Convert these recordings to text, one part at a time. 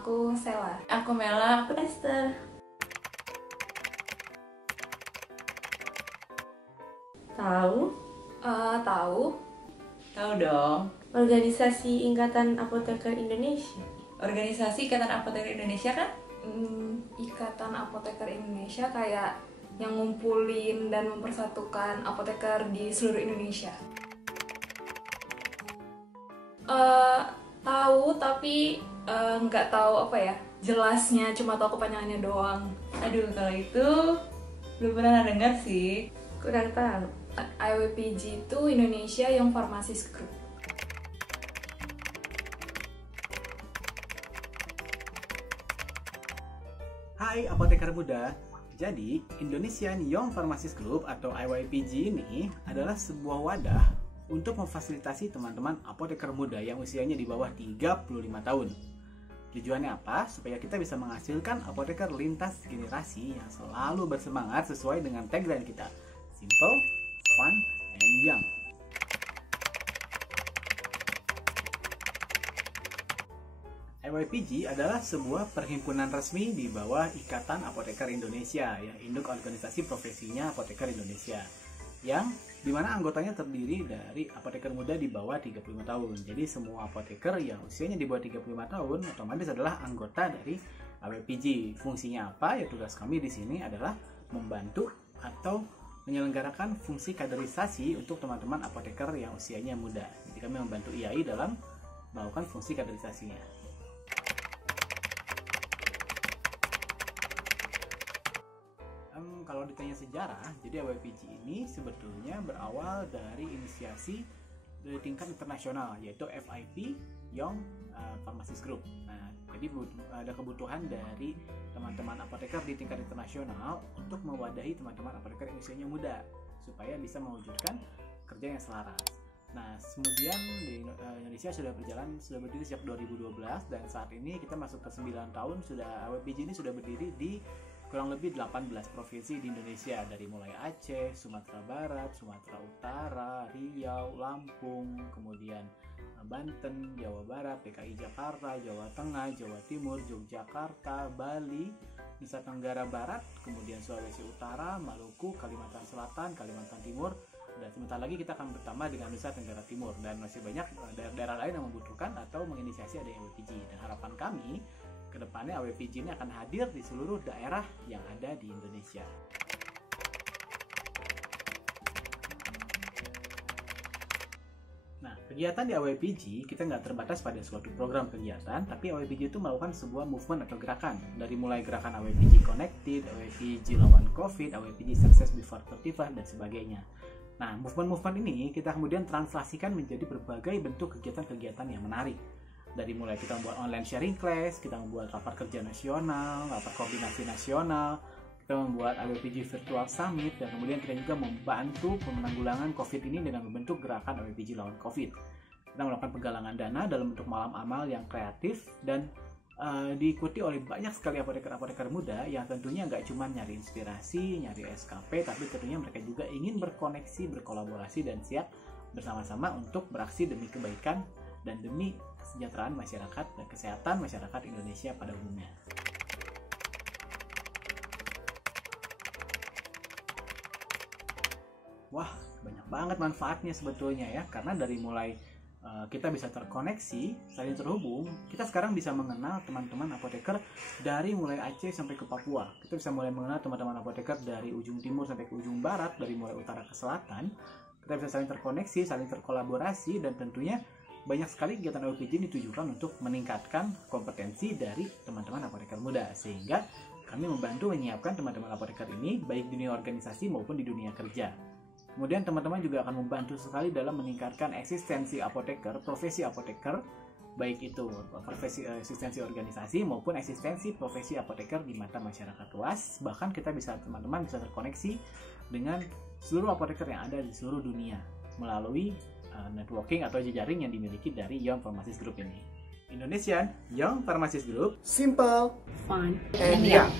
aku Sela. Aku Mela. Aku Esther. Tahu? Tahu? Tahu dong. Organisasi Ikatan Apoteker Indonesia. Organisasi Ikatan Apoteker Indonesia kan? Ikatan Apoteker Indonesia kayak yang ngumpulin dan mempersatukan apoteker di seluruh Indonesia. Tahu tapi nggak tahu apa ya jelasnya, cuma tahu kepanjangannya doang. Aduh, kalau itu belum pernah dengar sih. Kurang tahu. IWPG itu Indonesia Young Pharmacist Group. Hai apoteker muda. Jadi, Indonesian Young Pharmacist Group atau IYPG ini adalah sebuah wadah untuk memfasilitasi teman-teman apoteker muda yang usianya di bawah 35 tahun. Tujuannya apa? Supaya kita bisa menghasilkan apoteker lintas generasi yang selalu bersemangat sesuai dengan tagline kita. Simple, fun, and young. IYPG adalah sebuah perhimpunan resmi di bawah Ikatan Apoteker Indonesia, ya, induk organisasi profesinya Apoteker Indonesia, yang dimana anggotanya terdiri dari apoteker muda di bawah 35 tahun. Jadi semua apoteker yang usianya di bawah 35 tahun otomatis adalah anggota dari IYPG. Fungsinya apa? Ya, tugas kami di sini adalah membantu atau menyelenggarakan fungsi kaderisasi untuk teman-teman apoteker yang usianya muda. Jadi kami membantu IAI dalam melakukan fungsi kaderisasinya. Kalau ditanya sejarah, jadi IYPG ini sebetulnya berawal dari inisiasi dari tingkat internasional, yaitu FIP Young Pharmacist Group. Nah, jadi ada kebutuhan dari teman-teman apoteker di tingkat internasional untuk mewadahi teman-teman apoteker yang usianya muda supaya bisa mewujudkan kerja yang selaras. Nah, kemudian di Indonesia sudah berdiri sejak 2012 dan saat ini kita masuk ke 9 tahun IYPG ini sudah berdiri di kurang lebih 18 provinsi di Indonesia, dari mulai Aceh, Sumatera Barat, Sumatera Utara, Riau, Lampung, kemudian Banten, Jawa Barat, DKI Jakarta, Jawa Tengah, Jawa Timur, Yogyakarta, Bali, Nusa Tenggara Barat, kemudian Sulawesi Utara, Maluku, Kalimantan Selatan, Kalimantan Timur, dan sebentar lagi kita akan bertambah dengan Nusa Tenggara Timur, dan masih banyak daerah lain yang membutuhkan atau menginisiasi ada IYPG. Dan harapan kami kedepannya IYPG ini akan hadir di seluruh daerah yang ada di Indonesia. Nah, kegiatan di IYPG kita nggak terbatas pada suatu program kegiatan, tapi IYPG itu melakukan sebuah movement atau gerakan. Dari mulai gerakan IYPG Connected, IYPG lawan COVID, IYPG Success Before 35, dan sebagainya. Nah, movement-movement ini kita kemudian translasikan menjadi berbagai bentuk kegiatan-kegiatan yang menarik. Dari mulai kita membuat online sharing class, kita membuat rapat kerja nasional, rapat koordinasi nasional, kita membuat IYPG Virtual Summit, dan kemudian kita juga membantu penanggulangan COVID ini dengan membentuk gerakan IYPG lawan COVID. Kita melakukan penggalangan dana dalam bentuk malam amal yang kreatif dan diikuti oleh banyak sekali apoteker-apoteker muda yang tentunya nggak cuma nyari inspirasi, nyari SKP, tapi tentunya mereka juga ingin berkoneksi, berkolaborasi, dan siap bersama-sama untuk beraksi demi kebaikan dan demi kesejahteraan masyarakat dan kesehatan masyarakat Indonesia pada umumnya. Wah, banyak banget manfaatnya sebetulnya ya, karena dari mulai kita bisa terkoneksi, saling terhubung, kita sekarang bisa mengenal teman-teman apoteker dari mulai Aceh sampai ke Papua. Kita bisa mulai mengenal teman-teman apoteker dari ujung timur sampai ke ujung barat, dari mulai utara ke selatan. Kita bisa saling terkoneksi, saling terkolaborasi, dan tentunya banyak sekali kegiatan IYPG ditujukan untuk meningkatkan kompetensi dari teman-teman apoteker muda, sehingga kami membantu menyiapkan teman-teman apoteker ini baik di dunia organisasi maupun di dunia kerja. Kemudian teman-teman juga akan membantu sekali dalam meningkatkan eksistensi apoteker, profesi apoteker, baik itu profesi eksistensi organisasi maupun eksistensi profesi apoteker di mata masyarakat luas. Bahkan kita bisa, teman-teman bisa terkoneksi dengan seluruh apoteker yang ada di seluruh dunia melalui networking atau jejaring yang dimiliki dari Young Pharmacist Group ini. Indonesian Young Pharmacist Group, simple, Fun, and young.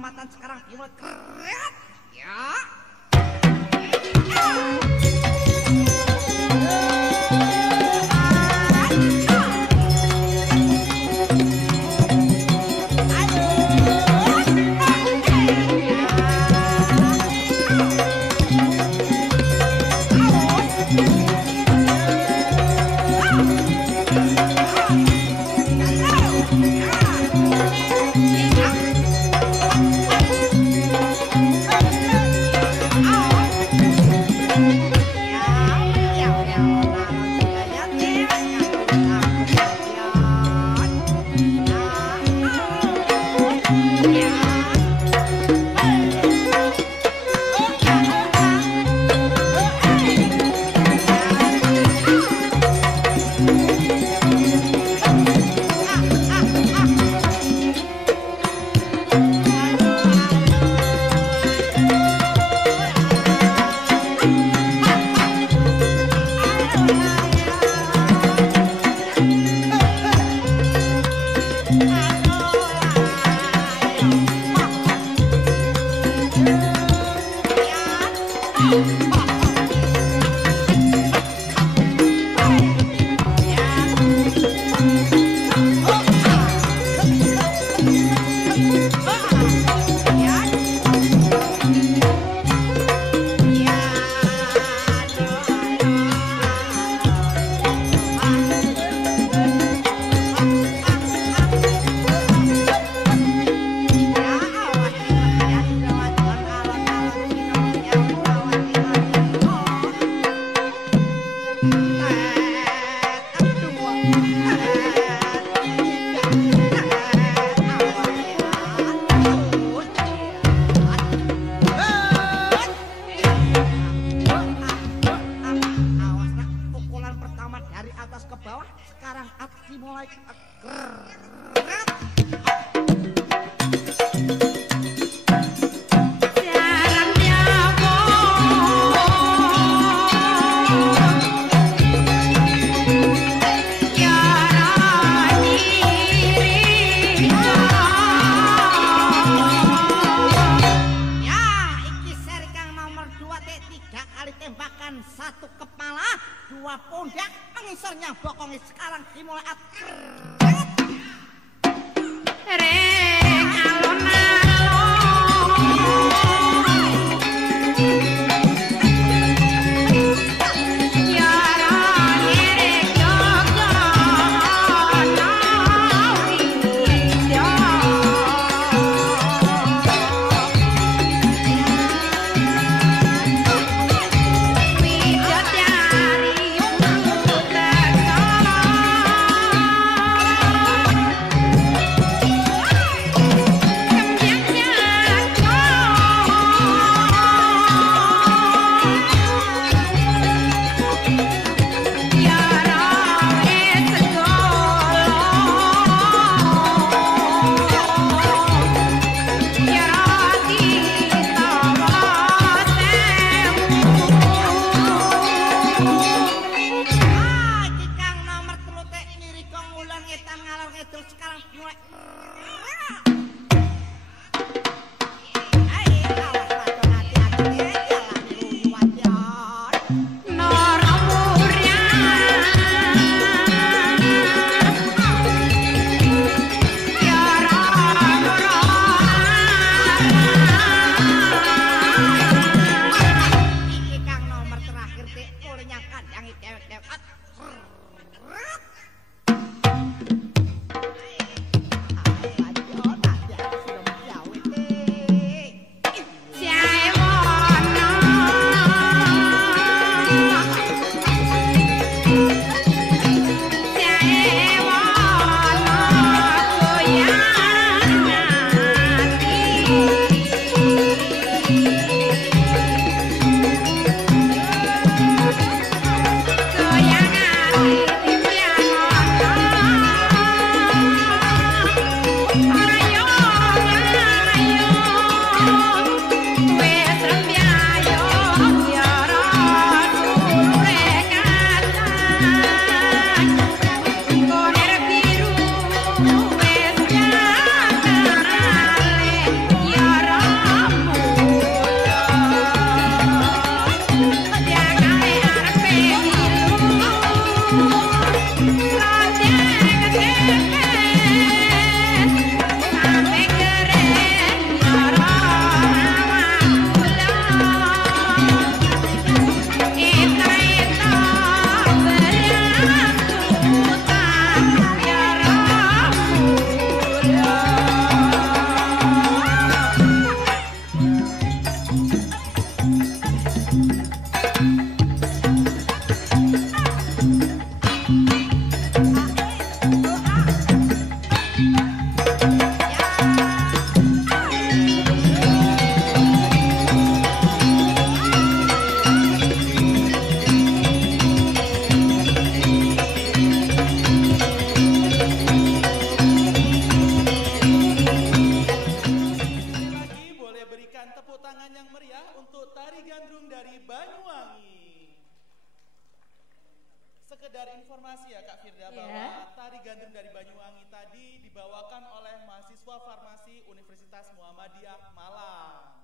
kehormatan sekarang dimulai keren ya. berikan tepuk tangan yang meriah untuk tari gandrung dari Banyuwangi. Sekedar informasi ya Kak Firda, bahwa tari gandrung dari Banyuwangi tadi dibawakan oleh mahasiswa farmasi Universitas Muhammadiyah Malang.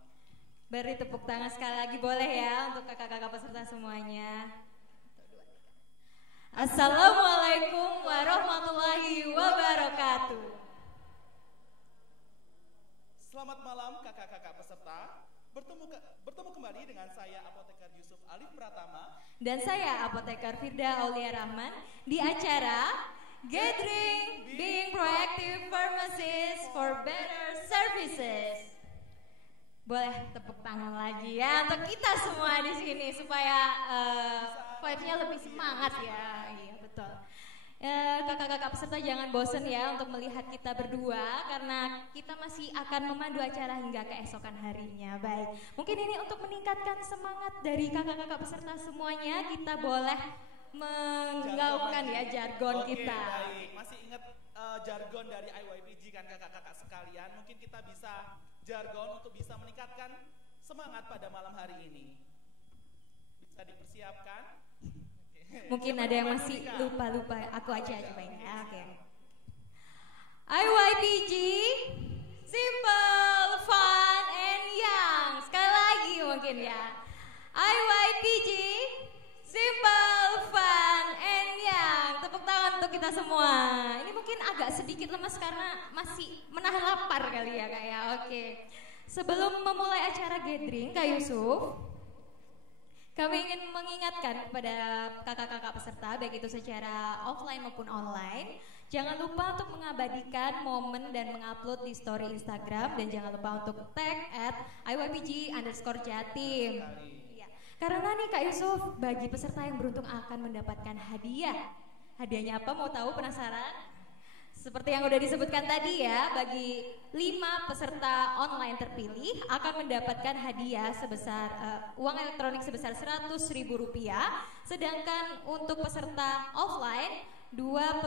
Beri tepuk tangan sekali lagi boleh ya untuk kakak-kakak peserta semuanya. Assalamualaikum warahmatullahi wabarakatuh. Selamat malam kakak-kakak peserta. Bertemu kembali dengan saya Apoteker Yusuf Alif Pratama dan saya Apoteker Firda Aulia Rahman di acara Gathering Being Proactive Pharmacists for Better Services. Boleh tepuk tangan lagi ya untuk kita semua di sini supaya vibes-nya lebih semangat ya. Iya betul. Kakak-kakak peserta jangan bosen ya untuk melihat kita berdua karena kita masih akan memandu acara hingga keesokan harinya. Baik, mungkin ini untuk meningkatkan semangat dari kakak-kakak peserta semuanya, kita boleh menggaungkan ya jargon kita. Baik, masih ingat jargon dari IYPG kan kakak-kakak sekalian? Mungkin kita bisa jargon untuk bisa meningkatkan semangat pada malam hari ini. Bisa dipersiapkan? Mungkin ada yang masih lupa-lupa, aku aja cobain ya. Oke. IYPG, simple, fun, and young. Sekali lagi mungkin ya. IYPG, simple, fun, and young. Tepuk tangan untuk kita semua. Ini mungkin agak sedikit lemas karena masih menahan lapar kali ya Kak ya. Oke. Sebelum memulai acara gathering, Kak Yusuf, kami ingin mengingatkan kepada kakak-kakak peserta, baik itu secara offline maupun online, jangan lupa untuk mengabadikan momen dan mengupload di story Instagram, dan jangan lupa untuk tag @IYPG_Jatim. Ya. Karena nih Kak Yusuf, bagi peserta yang beruntung akan mendapatkan hadiah. Hadiahnya apa? Mau tahu? Penasaran? Seperti yang udah disebutkan tadi ya, bagi 5 peserta online terpilih akan mendapatkan hadiah sebesar uang elektronik sebesar Rp100.000. Sedangkan untuk peserta offline, 2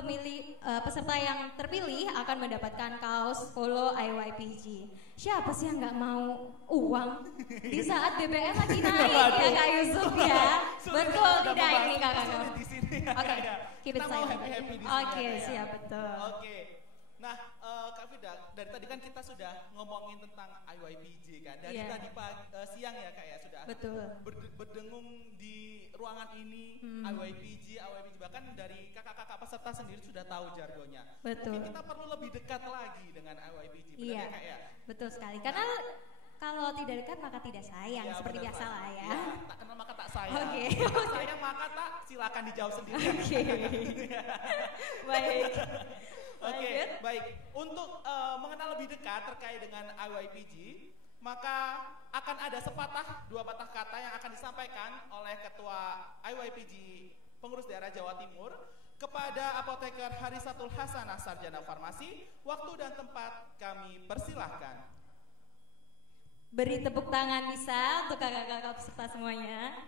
peserta yang terpilih akan mendapatkan kaos polo IYPG. Siapa sih yang nggak mau uang di saat BBM lagi naik ya Kak Yusuf ya? Betul tidak ini kakak-kakak? Oke, keep it silent. Oke, siap betul. Oke. Nah, Kak Firda, dari tadi kan kita sudah ngomongin tentang IYPG kan. Dari tadi siang ya Kak ya sudah berdengung di ruangan ini IYPG, bahkan dari kakak-kakak peserta sendiri sudah tahu jargonnya. Betul. Mungkin kita perlu lebih dekat lagi dengan IYPG, benar ya Kak ya? Betul sekali. Karena kalau tidak dekat maka tidak sayang, ya, seperti biasa lah ya. Ya. Tak kenal maka tak sayang. Oke. Tak sayang maka tak, silakan dijawab sendiri. Oke. Baik. Oke, baik. Untuk mengenal lebih dekat terkait dengan IYPG, maka akan ada 2 patah kata yang akan disampaikan oleh Ketua IYPG Pengurus Daerah Jawa Timur kepada Apoteker Harisatul Hasanah Sarjana Farmasi. Waktu dan tempat kami persilahkan. Beri tepuk tangan bisa untuk kakak-kakak peserta semuanya.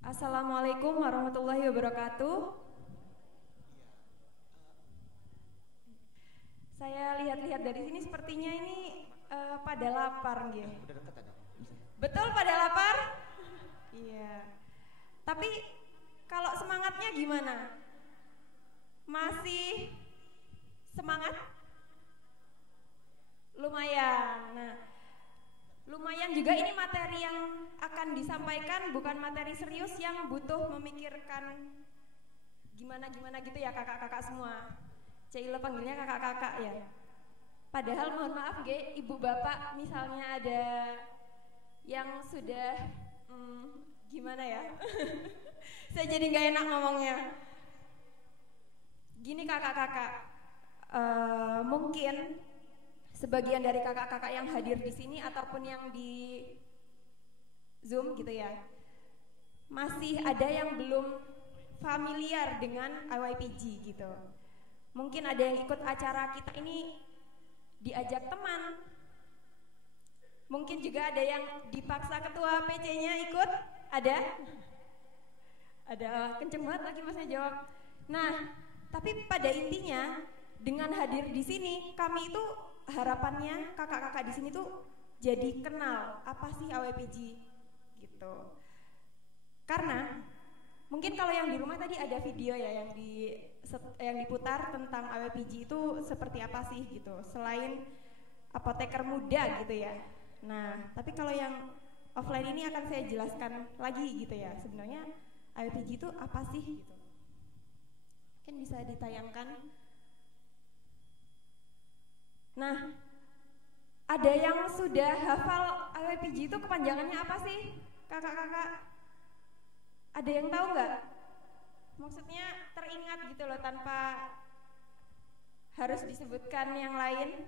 Assalamualaikum warahmatullahi wabarakatuh. Saya lihat-lihat dari sini sepertinya ini pada lapar gitu. Betul pada lapar? Iya. Tapi kalau semangatnya gimana? Masih semangat? Lumayan. Nah, lumayan juga ini materi yang akan disampaikan bukan materi serius yang butuh memikirkan gimana-gimana gitu ya kakak-kakak semua. Cila panggilnya kakak-kakak ya. Padahal mohon maaf ibu bapak misalnya ada yang sudah gimana ya. Saya jadi gak enak ngomongnya. Gini kakak-kakak, mungkin sebagian dari kakak-kakak yang hadir di sini ataupun yang di Zoom gitu ya, masih ada yang belum familiar dengan IYPG gitu. Mungkin ada yang ikut acara kita ini diajak teman, Mungkin juga ada yang dipaksa ketua PC-nya ikut? Ada? Ada, kenceng banget lagi masnya jawab. Nah, tapi pada intinya dengan hadir di sini, kami itu harapannya kakak-kakak di sini tuh jadi kenal apa sih AWPG gitu. Karena mungkin kalau yang di rumah tadi ada video ya yang diputar tentang AWPG itu seperti apa sih gitu. Selain apoteker muda gitu ya. Nah, tapi kalau yang offline ini akan saya jelaskan lagi gitu ya. Sebenarnya AWPG itu apa sih gitu. Mungkin bisa ditayangkan. Nah, ada yang sudah hafal AWPG itu kepanjangannya apa sih? Kakak-kakak, ada yang tahu nggak? Maksudnya teringat gitu loh tanpa harus disebutkan yang lain.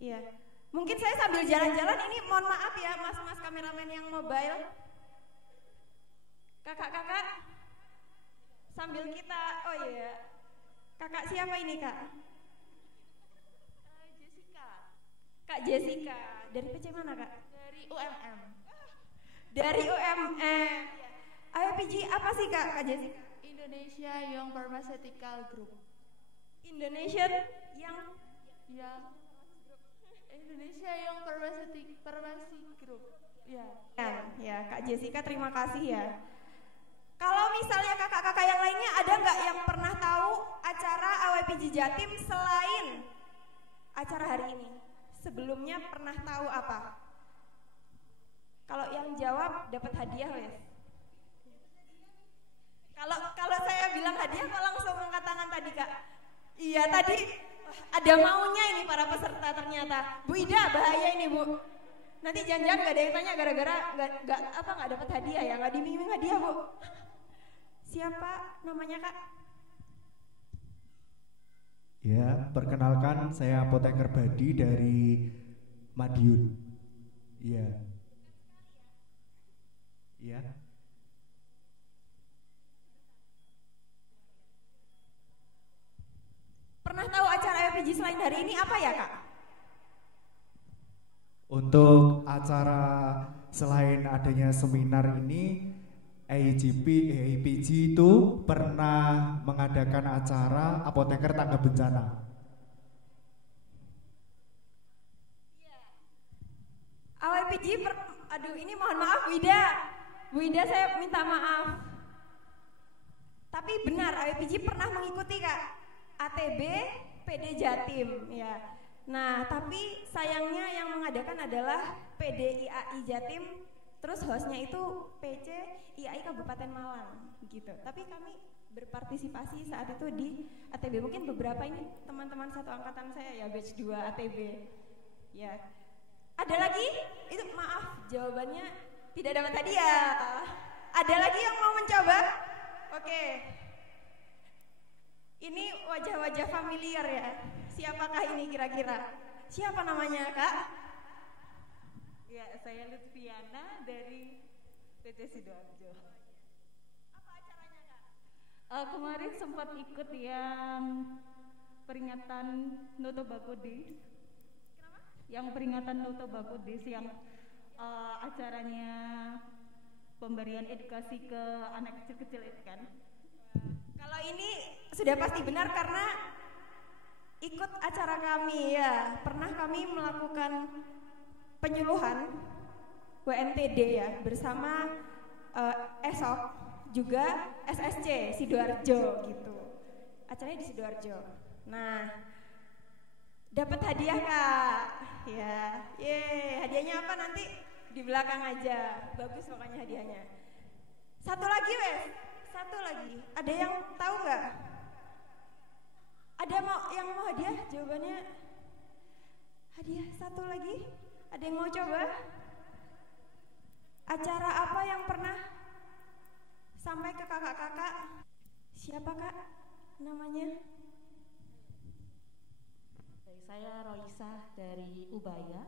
Iya. Mungkin saya sambil jalan-jalan ini mohon maaf ya mas-mas kameramen yang mobile. Kakak-kakak sambil kita, oh iya. Kakak siapa ini kak? Jessica. Kak Jessica. Dari PC mana kak? Dari UMM. Dari UMM. AWPG apa sih kak Jessica? Indonesia Young Pharmaceutical Group. Indonesian yang Indonesia Young Pharmacy Group. Ya Kak Jessica terima kasih ya. Kalau misalnya kakak-kakak yang lainnya ada nggak yang pernah tahu acara AWPG Jatim selain acara hari ini? Sebelumnya pernah tahu apa? Kalau yang jawab dapat hadiah wes. Kalau saya bilang hadiah kok langsung angkat tangan tadi kak? Iya tadi ada maunya ini para peserta ternyata. Bu Ida bahaya ini bu. Nanti jangan-jangan gak ada yang tanya gara-gara nggak dapat hadiah ya, nggak diiming hadiah bu. Siapa namanya kak? Ya, perkenalkan saya apoteker Badi dari Madiun. Iya. Iya. Pernah tahu acara AWPG selain hari ini apa ya kak? Untuk acara selain adanya seminar ini, AWPG itu pernah mengadakan acara apoteker tangga bencana. AWPG aduh ini mohon maaf Bu Ida saya minta maaf. Tapi benar AWPG pernah mengikuti kak ATB PD Jatim ya. Nah tapi sayangnya yang mengadakan adalah PDIAI Jatim. Terus hostnya itu PC IAI Kabupaten Malang gitu. Tapi kami berpartisipasi saat itu di ATB. Mungkin beberapa ini teman-teman satu angkatan saya ya batch 2 ATB. Ya. Ada lagi? Itu maaf jawabannya tidak dapat hadiah. Ada lagi yang mau mencoba? Oke. Ini wajah-wajah familiar ya. Siapakah ini kira-kira? Siapa namanya kak? Ya, saya Lutfiana dari PT Sidoarjo. Apa acaranya kak? Kemarin sempat ikut yang peringatan Notobakudis. Kenapa? Yang peringatan Notobakudis yang acaranya pemberian edukasi ke anak kecil-kecil itu kan. Kalau ini sudah pasti benar karena ikut acara kami ya. Pernah kami melakukan penyuluhan WNTD ya bersama ESOP juga SSC Sidoarjo gitu. Acaranya di Sidoarjo. Nah, dapat hadiah kak. Ya, hadiahnya apa nanti di belakang aja. Bagus pokoknya hadiahnya. Satu lagi wes. Satu lagi. Ada yang tahu nggak? Ada yang mau hadiah? Jawabannya hadiah satu lagi. Ada yang mau coba? Acara apa yang pernah sampai ke kakak-kakak? Siapa kak namanya? Saya Roisa dari Ubaya.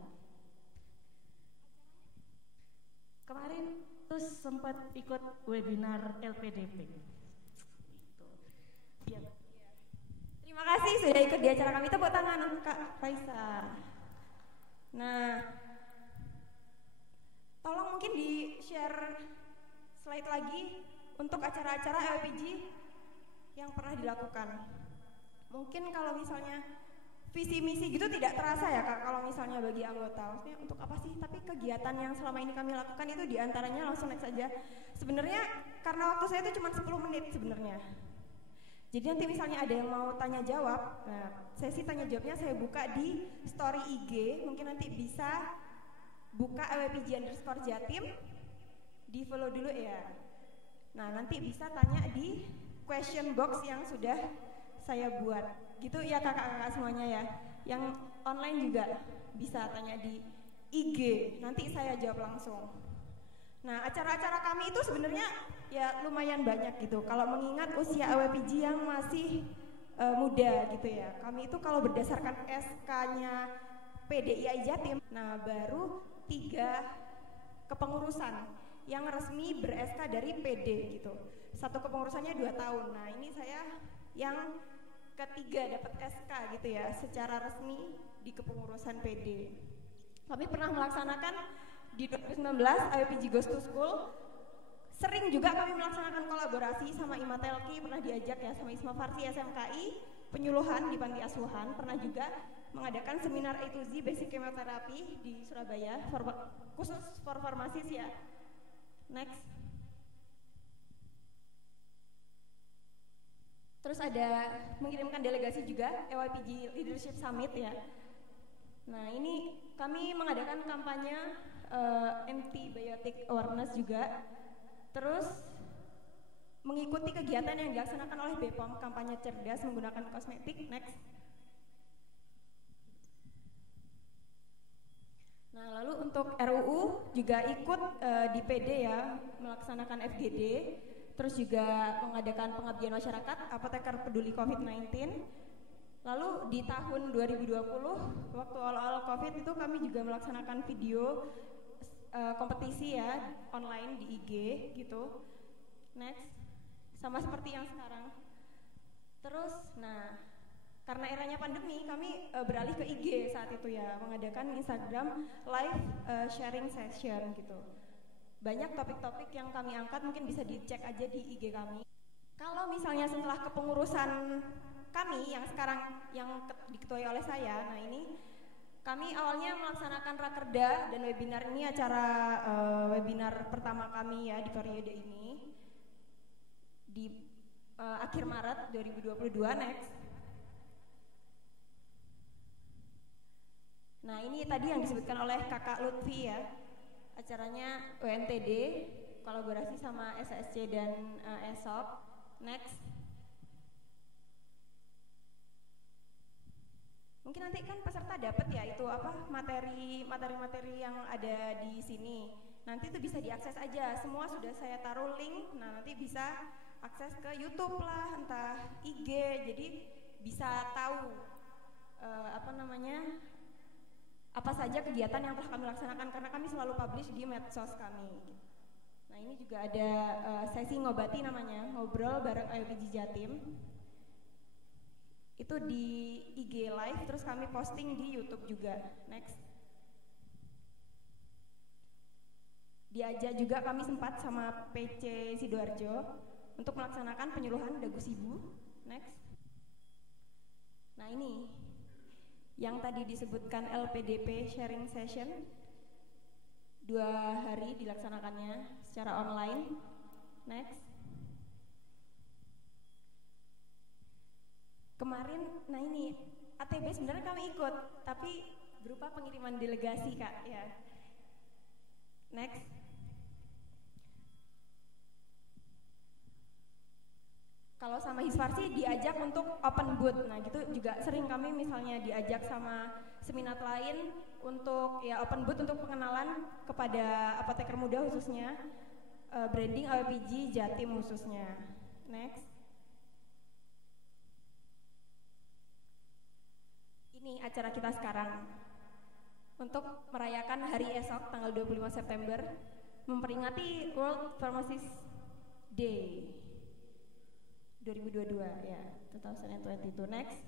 Kemarin terus sempat ikut webinar LPDP. Ya. Terima kasih sudah ikut di acara kami. Tepuk tangan untuk Kak Raisa. Nah, highlight lagi untuk acara-acara LPG yang pernah dilakukan. Mungkin kalau misalnya visi misi gitu tidak terasa ya Kak, kalau misalnya bagi anggota, maksudnya untuk apa sih, tapi kegiatan yang selama ini kami lakukan itu diantaranya langsung next aja. Sebenarnya karena waktu saya itu cuma 10 menit sebenarnya. Jadi nanti misalnya ada yang mau tanya jawab, nah sesi tanya jawabnya saya buka di story IG, mungkin nanti bisa buka @wpg_jatim, di follow dulu ya. Nah nanti bisa tanya di question box yang sudah saya buat gitu ya kakak-kakak semuanya ya. Yang online juga bisa tanya di IG, nanti saya jawab langsung. Nah acara-acara kami itu sebenarnya ya lumayan banyak gitu. Kalau mengingat usia AWPG yang masih muda gitu ya. Kami itu kalau berdasarkan SK-nya PDIAI Jatim, nah baru 3 kepengurusan yang resmi ber-SK dari PD gitu. Satu kepengurusannya 2 tahun. Nah ini saya yang ketiga dapat SK gitu ya secara resmi di kepengurusan PD. Kami pernah melaksanakan di 2019 AWPG Goes to School. Sering juga kami melaksanakan kolaborasi sama Imatelki, pernah diajak ya sama Isma Farsi SMKI, penyuluhan di panti asuhan, pernah juga mengadakan seminar A to Z basic chemotherapy di Surabaya khusus for farmasis ya. Next. Terus ada mengirimkan delegasi juga AWPG Leadership Summit ya. Nah ini kami mengadakan kampanye antibiotic awareness juga. Terus mengikuti kegiatan yang dilaksanakan oleh BPOM, kampanye cerdas menggunakan kosmetik. Next. Nah lalu untuk RUU juga ikut di PD ya, melaksanakan FGD. Terus juga mengadakan pengabdian masyarakat, apoteker peduli COVID-19. Lalu di tahun 2020, waktu awal-awal COVID itu kami juga melaksanakan video kompetisi ya, online di IG gitu. Next, sama seperti yang sekarang. Terus, nah karena eranya pandemi, kami beralih ke IG saat itu ya, mengadakan Instagram live sharing session gitu. Banyak topik-topik yang kami angkat, mungkin bisa dicek aja di IG kami. Kalau misalnya setelah kepengurusan kami yang sekarang yang diketuai oleh saya, nah ini kami awalnya melaksanakan rakerda dan webinar ini acara webinar pertama kami ya di periode ini di akhir Maret 2022. Next. Nah ini tadi yang disebutkan oleh Kakak Lutfi ya. Acaranya UNTD kolaborasi sama SSC dan ESOP. Next. Mungkin nanti kan peserta dapat ya itu apa materi yang ada di sini. Nanti itu bisa diakses aja. Semua sudah saya taruh link. Nah nanti bisa akses ke YouTube lah, entah IG. Jadi bisa tahu apa saja kegiatan yang telah kami laksanakan karena kami selalu publish di medsos kami. Nah ini juga ada sesi ngobati namanya, ngobrol bareng AWPG Jatim. Itu di IG live, terus kami posting di YouTube juga. Next. Diajak juga kami sempat sama PC Sidoarjo untuk melaksanakan penyuluhan dagu sibu. Next. Nah ini yang tadi disebutkan LPDP sharing session 2 hari dilaksanakannya secara online. Next. Kemarin, nah ini ATB sebenarnya kami ikut, tapi berupa pengiriman delegasi Kak ya. Next. Kalau sama Hisfarsi diajak untuk open booth, nah gitu juga sering kami misalnya diajak sama seminat lain untuk ya open booth untuk pengenalan kepada apoteker muda khususnya, branding AWPG Jatim khususnya. Next. Ini acara kita sekarang untuk merayakan hari esok tanggal 25 September memperingati World Pharmacist Day 2022 ya, 2022. Next.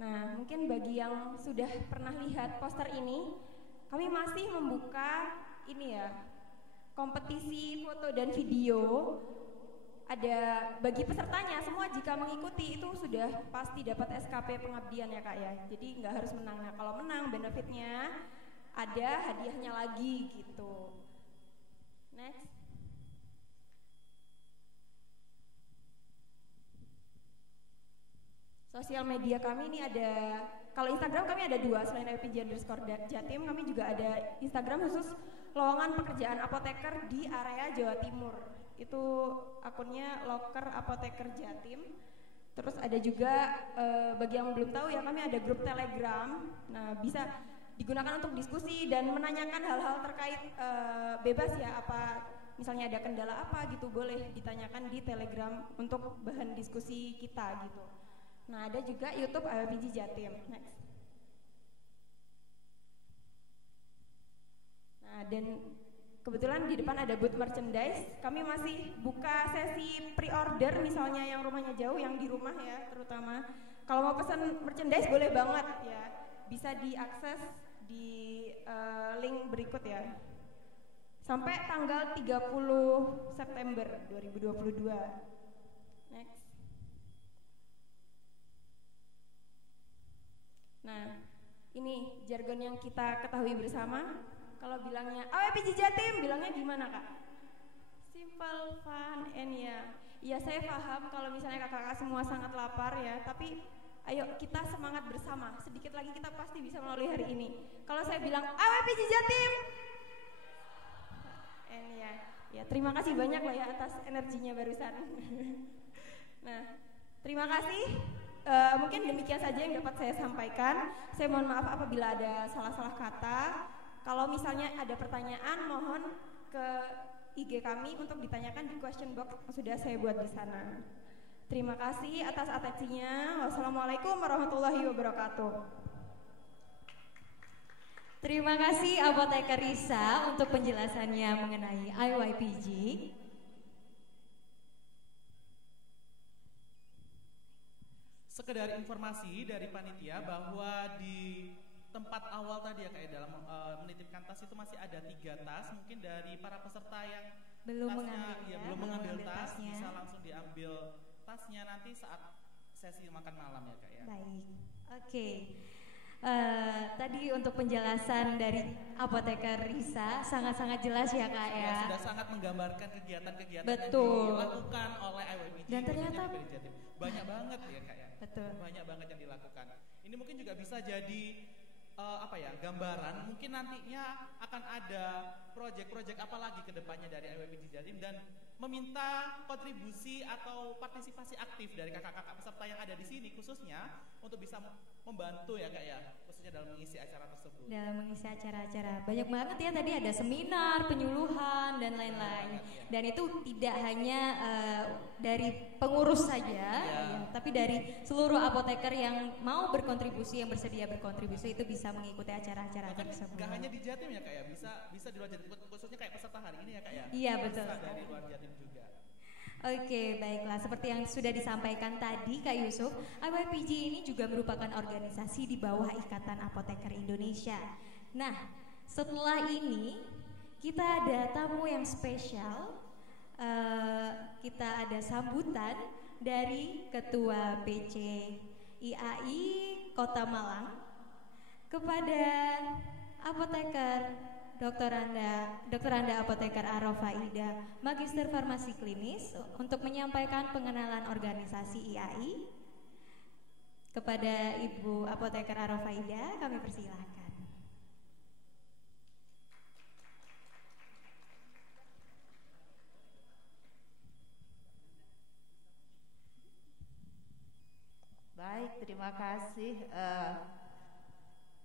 Nah, mungkin bagi yang sudah pernah lihat poster ini, kami masih membuka ini ya, kompetisi foto dan video. Ada bagi pesertanya semua jika mengikuti itu sudah pasti dapat SKP pengabdian ya Kak ya. Jadi nggak harus menang. Nah kalau menang benefitnya ada hadiahnya lagi gitu. Next. Sosial media kami ini ada, kalau Instagram kami ada 2 selain @ipj_jatim, kami juga ada Instagram khusus lowongan pekerjaan apoteker di area Jawa Timur. Itu akunnya Loker Apoteker Jatim. Terus ada juga bagi yang belum tahu ya, kami ada grup Telegram. Nah bisa digunakan untuk diskusi dan menanyakan hal-hal terkait bebas ya, apa misalnya ada kendala apa gitu boleh ditanyakan di Telegram untuk bahan diskusi kita gitu. Nah ada juga YouTube IWPG Jatim. Next. Nah dan kebetulan di depan ada booth merchandise. Kami masih buka sesi pre-order misalnya yang rumahnya jauh, yang di rumah ya terutama. Kalau mau pesan merchandise boleh banget ya. Bisa diakses di link berikut ya. Sampai tanggal 30 September 2022. Next. Nah, ini jargon yang kita ketahui bersama. Kalau bilangnya IWPG Jatim, bilangnya gimana Kak? Simple, fun, and ya. Ya saya paham kalau misalnya kakak-kakak semua sangat lapar ya, tapi ayo kita semangat bersama. Sedikit lagi kita pasti bisa melalui hari ini. Kalau saya bilang IWPG Jatim, and ya terima kasih banyak lah ya atas energinya barusan. Nah, terima kasih. Mungkin demikian saja yang dapat saya sampaikan. Saya mohon maaf apabila ada salah-salah kata. Kalau misalnya ada pertanyaan, mohon ke IG kami untuk ditanyakan di question box yang sudah saya buat di sana. Terima kasih atas atensinya. Wassalamualaikum warahmatullahi wabarakatuh. Terima kasih Apoteker Risa untuk penjelasannya mengenai IYPG. Sekedar informasi dari panitia bahwa di tempat awal tadi ya kayak dalam menitipkan tas itu masih ada 3 tas. Mungkin dari para peserta yang belum mengambil tas tasnya, bisa langsung diambil tasnya nanti saat sesi makan malam ya Kak ya. Baik, oke. Tadi untuk penjelasan dari Apoteker Risa sangat-sangat jelas ya Kak ya. Sudah sangat menggambarkan kegiatan-kegiatan yang dilakukan oleh IWPG. Dan ternyata banyak banget ya Kak ya. Betul. Banyak banget yang dilakukan. Ini mungkin juga bisa jadi gambaran. Mungkin nantinya akan ada proyek-proyek apa lagi ke depannya dari IWPG Jatim, dan meminta kontribusi atau partisipasi aktif dari kakak-kakak peserta yang ada di sini khususnya untuk bisa membantu ya Kak ya, khususnya dalam mengisi acara tersebut. Dalam mengisi acara-acara banyak banget ya, tadi ada seminar, penyuluhan dan lain-lain. Dan itu tidak hanya dari pengurus saja, ya, tapi dari seluruh apoteker yang mau berkontribusi, yang bersedia berkontribusi itu bisa mengikuti acara-acara tersebut. Gak hanya di Jatim ya Kak ya, bisa di luar Jatim, khususnya kayak peserta hari ini ya Kak ya. Iya betul. Bisa dari luar Jatim juga. Oke, baiklah. Seperti yang sudah disampaikan tadi Kak Yusuf, IWPG ini juga merupakan organisasi di bawah Ikatan Apoteker Indonesia. Nah, setelah ini kita ada tamu yang spesial. Kita ada sambutan dari Ketua PC IAI Kota Malang kepada Apoteker Dr. Anda Apoteker Arofa Ida, Magister Farmasi Klinis, untuk menyampaikan pengenalan organisasi IAI. Kepada Ibu Apoteker Arofa Ida, kami persilahkan. Baik, terima kasih.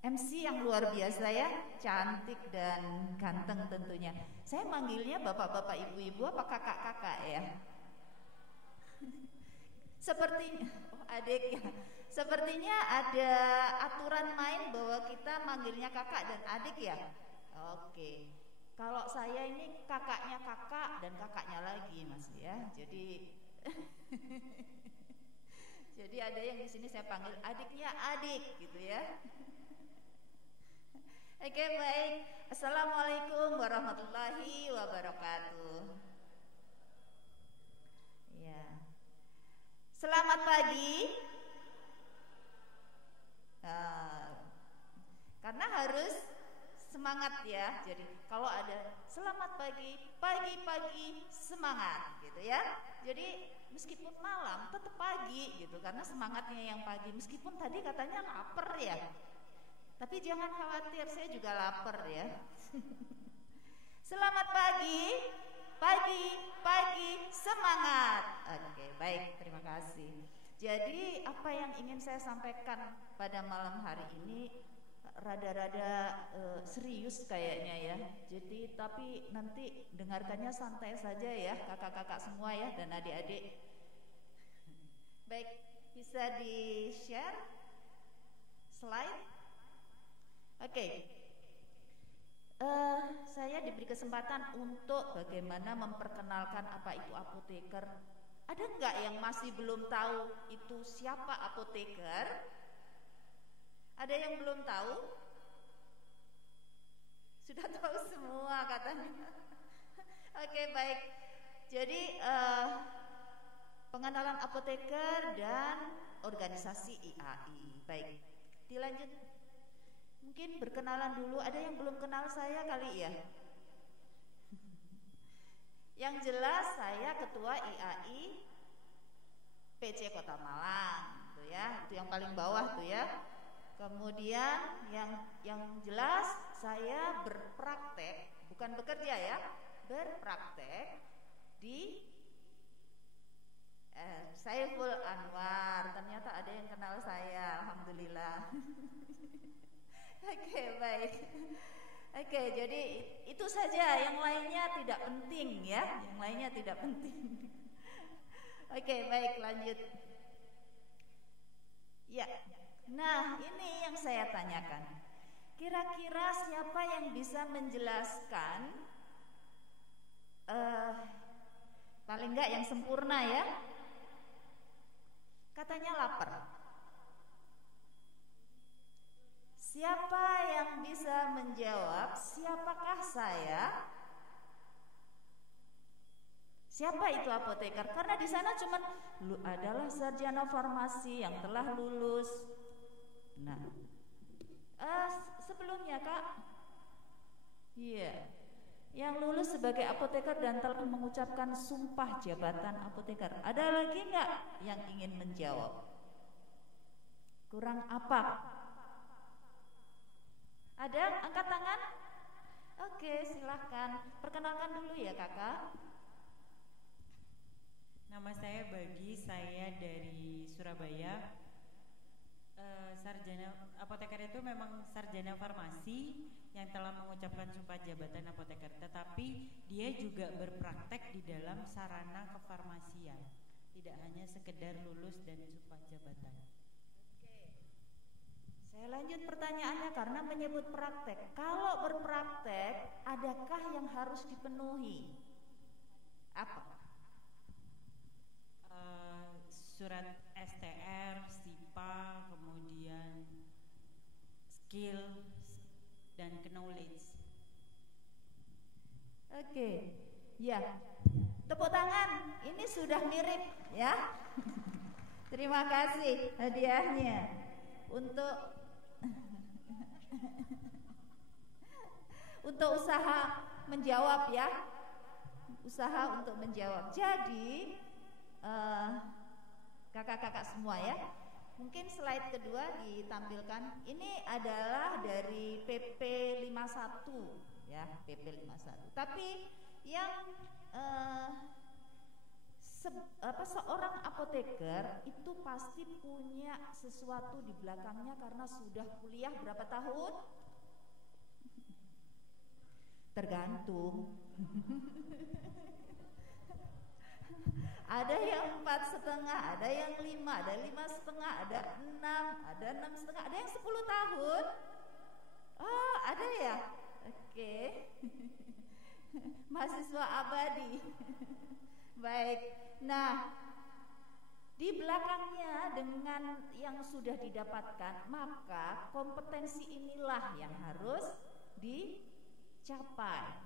MC yang luar biasa ya, cantik dan ganteng tentunya. Saya manggilnya bapak-bapak, ibu-ibu, apa kakak-kakak ya? Sepertinya, adik ya. Sepertinya ada aturan main bahwa kita manggilnya kakak dan adik ya. Oke. Kalau saya ini kakaknya kakak dan kakaknya lagi Mas ya. Jadi jadi ada yang di sini saya panggil adiknya adik gitu ya. Oke, baik. Assalamualaikum warahmatullahi wabarakatuh. Ya. Selamat pagi. Karena harus semangat ya. Jadi kalau ada selamat pagi, pagi-pagi semangat gitu ya. Jadi meskipun malam tetap pagi gitu, karena semangatnya yang pagi. Meskipun tadi katanya lapar ya, tapi jangan khawatir, saya juga lapar ya. Selamat pagi, pagi semangat. Oke, baik, terima kasih. Jadi apa yang ingin saya sampaikan pada malam hari ini rada-rada serius kayaknya ya. Jadi tapi nanti dengarkannya santai saja ya, kakak-kakak semua ya dan adik-adik. Baik, bisa di-share slide? Oke. Saya diberi kesempatan untuk bagaimana memperkenalkan apa itu apoteker. Ada nggak yang masih belum tahu itu siapa apoteker? Ada yang belum tahu? Sudah tahu semua katanya. Oke, baik. Jadi pengenalan apoteker dan organisasi IAI. Baik, dilanjut. Mungkin berkenalan dulu. Ada yang belum kenal saya kali ya? Yang jelas saya ketua IAI PC Kota Malang, tuh ya. Itu yang paling bawah tuh ya. Kemudian yang jelas saya berpraktek, bukan bekerja ya, berpraktek di Saiful Anwar. Ternyata ada yang kenal saya, alhamdulillah. Oke, baik. Oke, jadi itu saja, yang lainnya tidak penting ya. Yang lainnya tidak penting. Oke, baik, lanjut. Ya. Nah, ini yang saya tanyakan. Kira-kira siapa yang bisa menjelaskan paling enggak yang sempurna ya? Katanya lapar. Siapa yang bisa menjawab siapakah saya? Siapa itu apoteker? Karena di sana cuma adalah sarjana farmasi yang telah lulus. Nah, sebelumnya Kak, iya, yang lulus sebagai apoteker dan telah mengucapkan sumpah jabatan apoteker. Ada lagi nggak yang ingin menjawab? Kurang apa? Ada? Angkat tangan? Oke, silahkan. Perkenalkan dulu ya kakak. Nama saya Bagi, saya dari Surabaya. Sarjana apoteker itu memang sarjana farmasi yang telah mengucapkan sumpah jabatan apoteker, tetapi dia juga berpraktek di dalam sarana kefarmasian, tidak hanya sekedar lulus dan sumpah jabatan. Saya lanjut pertanyaannya karena menyebut praktek. Kalau berpraktek, adakah yang harus dipenuhi? Apa? Surat STR, SIPA, kemudian skill dan knowledge. Oke, ya. Tepuk tangan. Ini sudah mirip, ya. Terima kasih hadiahnya untuk usaha menjawab ya. Usaha untuk menjawab. Jadi kakak-kakak semua ya, mungkin slide kedua ditampilkan. Ini adalah dari PP 51 ya, PP 51. Tapi yang seorang apoteker itu pasti punya sesuatu di belakangnya karena sudah kuliah berapa tahun? Tergantung. Ada yang 4,5, ada yang 5, ada 5,5, ada 6, ada 6,5, ada yang 10 tahun. Oh, ada ya? Oke. Mahasiswa abadi. Baik. Nah, di belakangnya dengan yang sudah didapatkan, maka kompetensi inilah yang harus dicapai.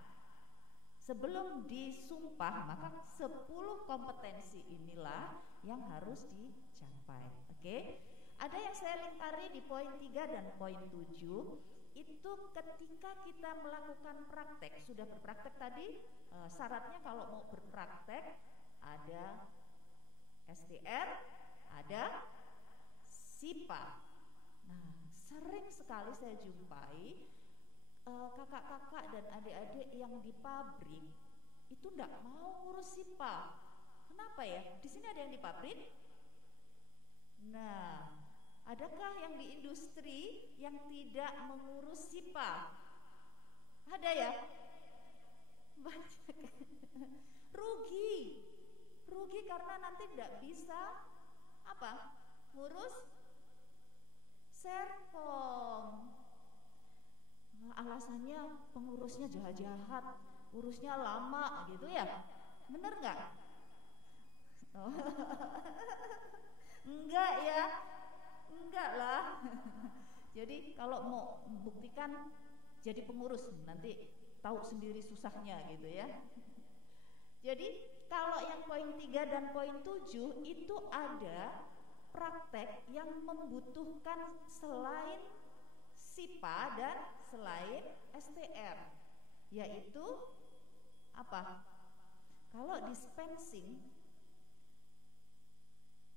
Sebelum disumpah, maka 10 kompetensi inilah yang harus dicapai. Oke? Ada yang saya lingkari di poin 3 dan poin 7. Itu ketika kita melakukan praktek, sudah berpraktek tadi, syaratnya kalau mau berpraktek ada STR, ada SIPA. Nah, sering sekali saya jumpai kakak-kakak dan adik-adik yang di pabrik itu enggak mau ngurus SIPA. Kenapa ya? Di sini ada yang di pabrik? Nah, adakah yang di industri yang tidak mengurus SIPA? Ada ya? Banyak. Rugi karena nanti tidak bisa apa? Ngurus Serpong. Nah, alasannya pengurusnya jahat-jahat, urusnya lama gitu ya. Bener nggak? Oh. Enggak ya, enggak lah. Jadi kalau mau buktikan jadi pengurus nanti tahu sendiri susahnya gitu ya. Jadi kalau yang poin 3 dan poin 7 itu ada praktek yang membutuhkan selain SIPA dan selain STR, yaitu apa? Kalau dispensing,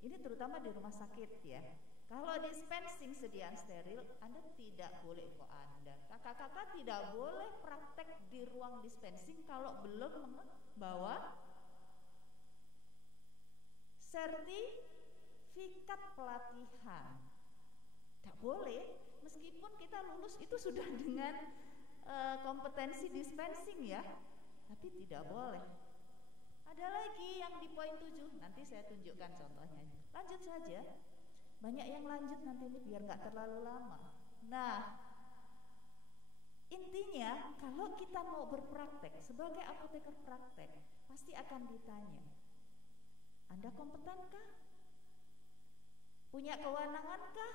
ini terutama di rumah sakit ya. Kalau dispensing sediaan steril, Anda tidak boleh kok Anda. Kakak-kakak tidak boleh praktek di ruang dispensing kalau belum membawa sertifikat pelatihan. Tidak boleh, meskipun kita lulus itu sudah dengan kompetensi dispensing ya, tapi tidak boleh. Ada lagi yang di poin 7, nanti saya tunjukkan contohnya. Lanjut saja, banyak yang lanjut nanti ini biar nggak terlalu lama. Nah, intinya kalau kita mau berpraktek sebagai apoteker praktek, pasti akan ditanya, Anda kompetenkah? Punya kewenangankah?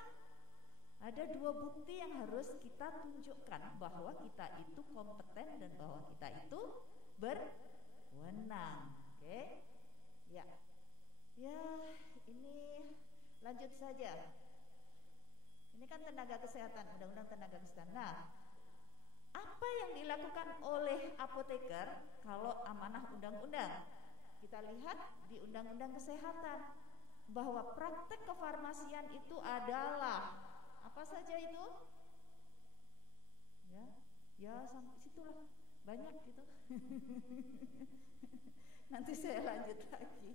Ada 2 bukti yang harus kita tunjukkan bahwa kita itu kompeten dan bahwa kita itu berwenang. Oke? Ya. Ya, ini lanjut saja. Ini kan tenaga kesehatan, undang-undang tenaga kesehatan. Nah, apa yang dilakukan oleh apoteker kalau amanah undang-undang? Kita lihat di undang-undang kesehatan bahwa praktek kefarmasian itu adalah apa saja itu? Ya sampai situlah banyak gitu. Nanti saya lanjut lagi.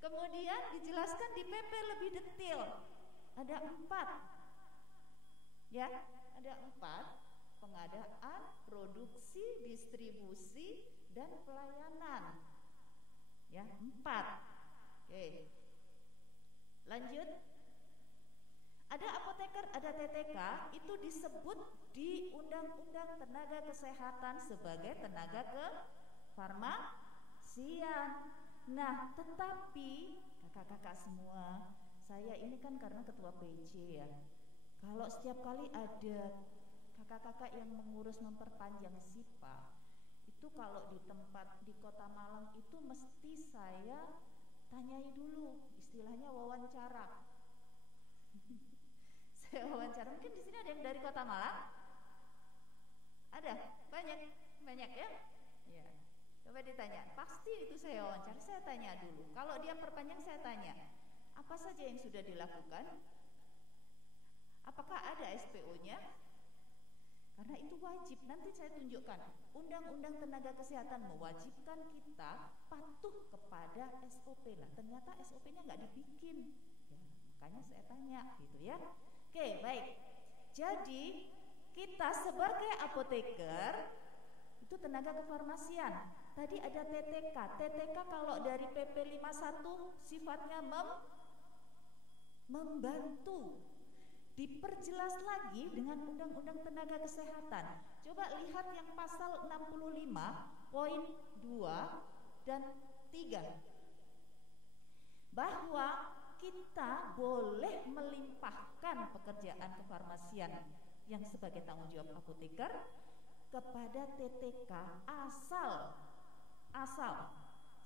Kemudian dijelaskan di PP lebih detail. Ada 4. Ya, ada 4: pengadaan, produksi, distribusi, dan pelayanan. Ya, 4. Oke. Lanjut. Ada apoteker, ada TTK, itu disebut di Undang-Undang Tenaga Kesehatan sebagai tenaga kefarmasian. Nah, tetapi kakak-kakak semua, saya ini kan karena ketua PJ ya. Kalau setiap kali ada kakak-kakak yang mengurus memperpanjang SIPA, itu kalau di tempat di Kota Malang itu mesti saya tanyai dulu, istilahnya wawancara. Saya wawancara, mungkin di sini ada yang dari Kota Malang? Ada? Banyak ya? Ya. Coba ditanya. Pasti itu saya wawancara, saya tanya dulu. Kalau dia perpanjang saya tanya, apa saja yang sudah dilakukan? Apakah ada SPO-nya? Karena itu wajib. Nanti saya tunjukkan. Undang-Undang Tenaga Kesehatan mewajibkan kita patuh kepada SOP lah. Ternyata SOP-nya nggak dibikin. Ya, makanya saya tanya gitu ya. Oke, baik. Jadi kita sebagai apoteker itu tenaga kefarmasian. Tadi ada TTK. TTK kalau dari PP 51 sifatnya membantu. Diperjelas lagi dengan Undang-Undang Tenaga Kesehatan. Coba lihat yang pasal 65 poin 2 dan 3. Bahwa kita boleh melimpahkan pekerjaan kefarmasian yang sebagai tanggung jawab apoteker kepada TTK asal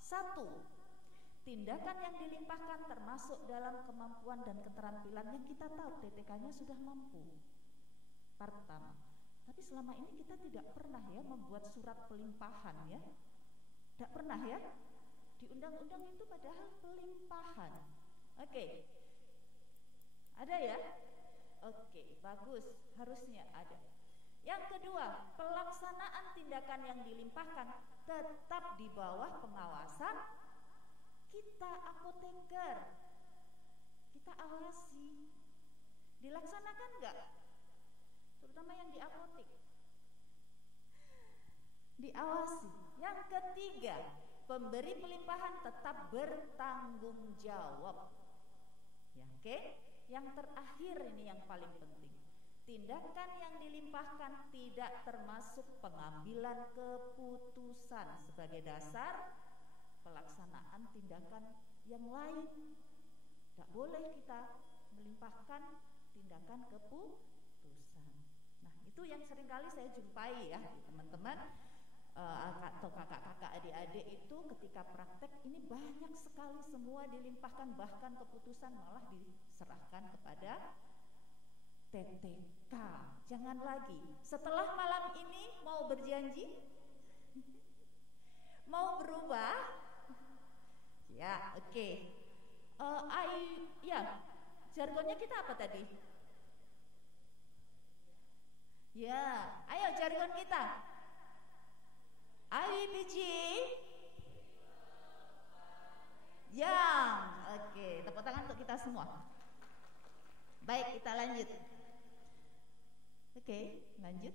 satu, tindakan yang dilimpahkan termasuk dalam kemampuan dan keterampilan yang kita tahu TTK-nya sudah mampu. Pertama, tapi selama ini kita tidak pernah ya membuat surat pelimpahan ya, tidak pernah ya. Di undang-undang itu padahal pelimpahan. Oke. Ada ya? Oke, bagus, harusnya ada. Yang kedua, pelaksanaan tindakan yang dilimpahkan tetap di bawah pengawasan kita apoteker. Kita awasi. Dilaksanakan enggak? Terutama yang di apotek. Diawasi. Yang ketiga, pemberi pelimpahan tetap bertanggung jawab. Ya, oke? Yang terakhir ini yang paling penting. Tindakan yang dilimpahkan tidak termasuk pengambilan keputusan sebagai dasar pelaksanaan tindakan yang lain. Tidak boleh kita melimpahkan tindakan keputusan. Nah, itu yang seringkali saya jumpai ya teman-teman atau kakak-kakak adik-adik itu ketika praktek ini banyak sekali semua dilimpahkan, bahkan keputusan malah diserahkan kepada TTK. Jangan lagi. Setelah malam ini mau berjanji? Mau berubah? Ya, oke. Ya, jargonnya kita apa tadi? Ya, ayo jargon kita. IWPG yang oke, tepuk tangan untuk kita semua. Baik, kita lanjut. Oke, lanjut.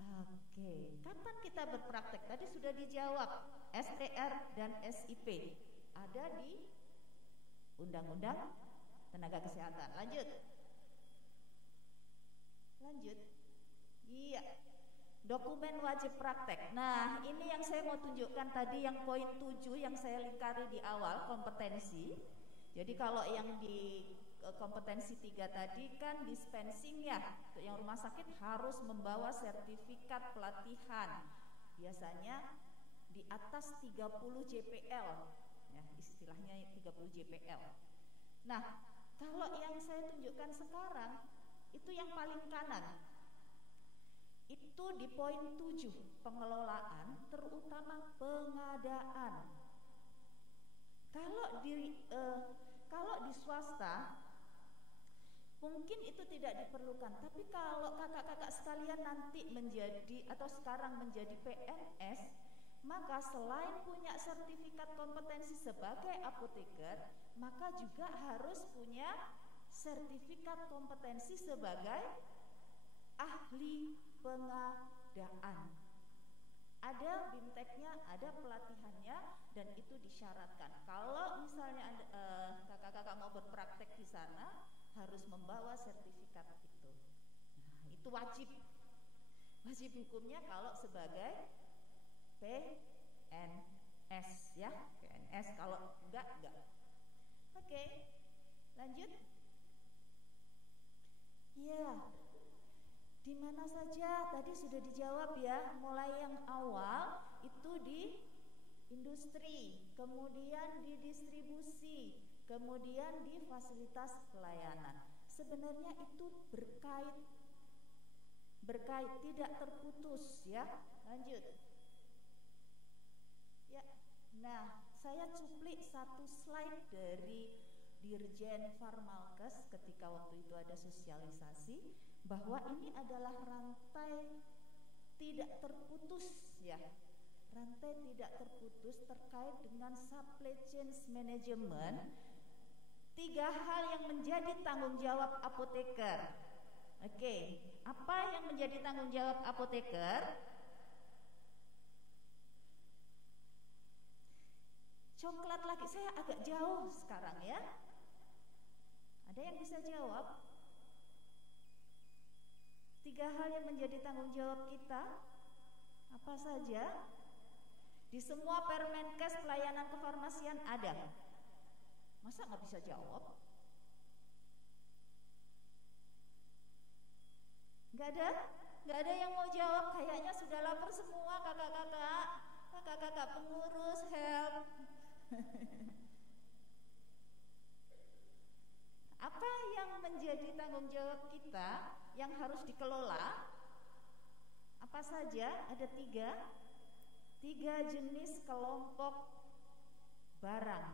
Oke, kapan kita berpraktek? Tadi sudah dijawab. STR dan SIP ada di Undang-Undang Tenaga Kesehatan. Lanjut. Lanjut. Iya. Dokumen wajib praktek. Nah, ini yang saya mau tunjukkan tadi yang poin 7 yang saya lingkari di awal, kompetensi. Jadi kalau yang di kompetensi 3 tadi kan dispensing ya. Untuk yang rumah sakit harus membawa sertifikat pelatihan. Biasanya di atas 30 JPL. Ya, istilahnya 30 JPL. Nah, kalau yang saya tunjukkan sekarang itu yang paling kanan. Itu di poin 7, pengelolaan terutama pengadaan. Kalau di swasta mungkin itu tidak diperlukan, tapi kalau kakak-kakak sekalian nanti menjadi atau sekarang menjadi PNS, maka selain punya sertifikat kompetensi sebagai apoteker, maka juga harus punya sertifikat kompetensi sebagai ahli pengadaan. Ada BIMTEK-nya, ada pelatihannya, dan itu disyaratkan. Kalau misalnya kakak-kakak mau berpraktek di sana, harus membawa sertifikat itu. Nah, itu wajib. Wajib hukumnya kalau sebagai PNS ya, PNS. Kalau enggak. Oke, lanjut. Ya. Di mana saja tadi sudah dijawab ya, mulai yang awal itu di industri, kemudian di distribusi, kemudian di fasilitas pelayanan. Sebenarnya itu berkait tidak terputus ya. Lanjut. Ya. Nah, saya cuplik satu slide dari Dirjen Farmalkes ketika waktu itu ada sosialisasi bahwa ini adalah rantai tidak terputus ya. Rantai tidak terputus terkait dengan supply chain management. 3 hal yang menjadi tanggung jawab apoteker. Oke, apa yang menjadi tanggung jawab apoteker? Coklat lagi, saya agak jauh sekarang ya. Ada yang bisa jawab? 3 hal yang menjadi tanggung jawab kita apa saja? Di semua Permenkes pelayanan kefarmasian ada. Masa nggak bisa jawab? Nggak Nggak ada? Nggak ada yang mau jawab? Kayaknya sudah lapar semua kakak-kakak. Kakak-kakak pengurus, help. Apa yang menjadi tanggung jawab kita yang harus dikelola? Apa saja? Ada tiga jenis kelompok barang.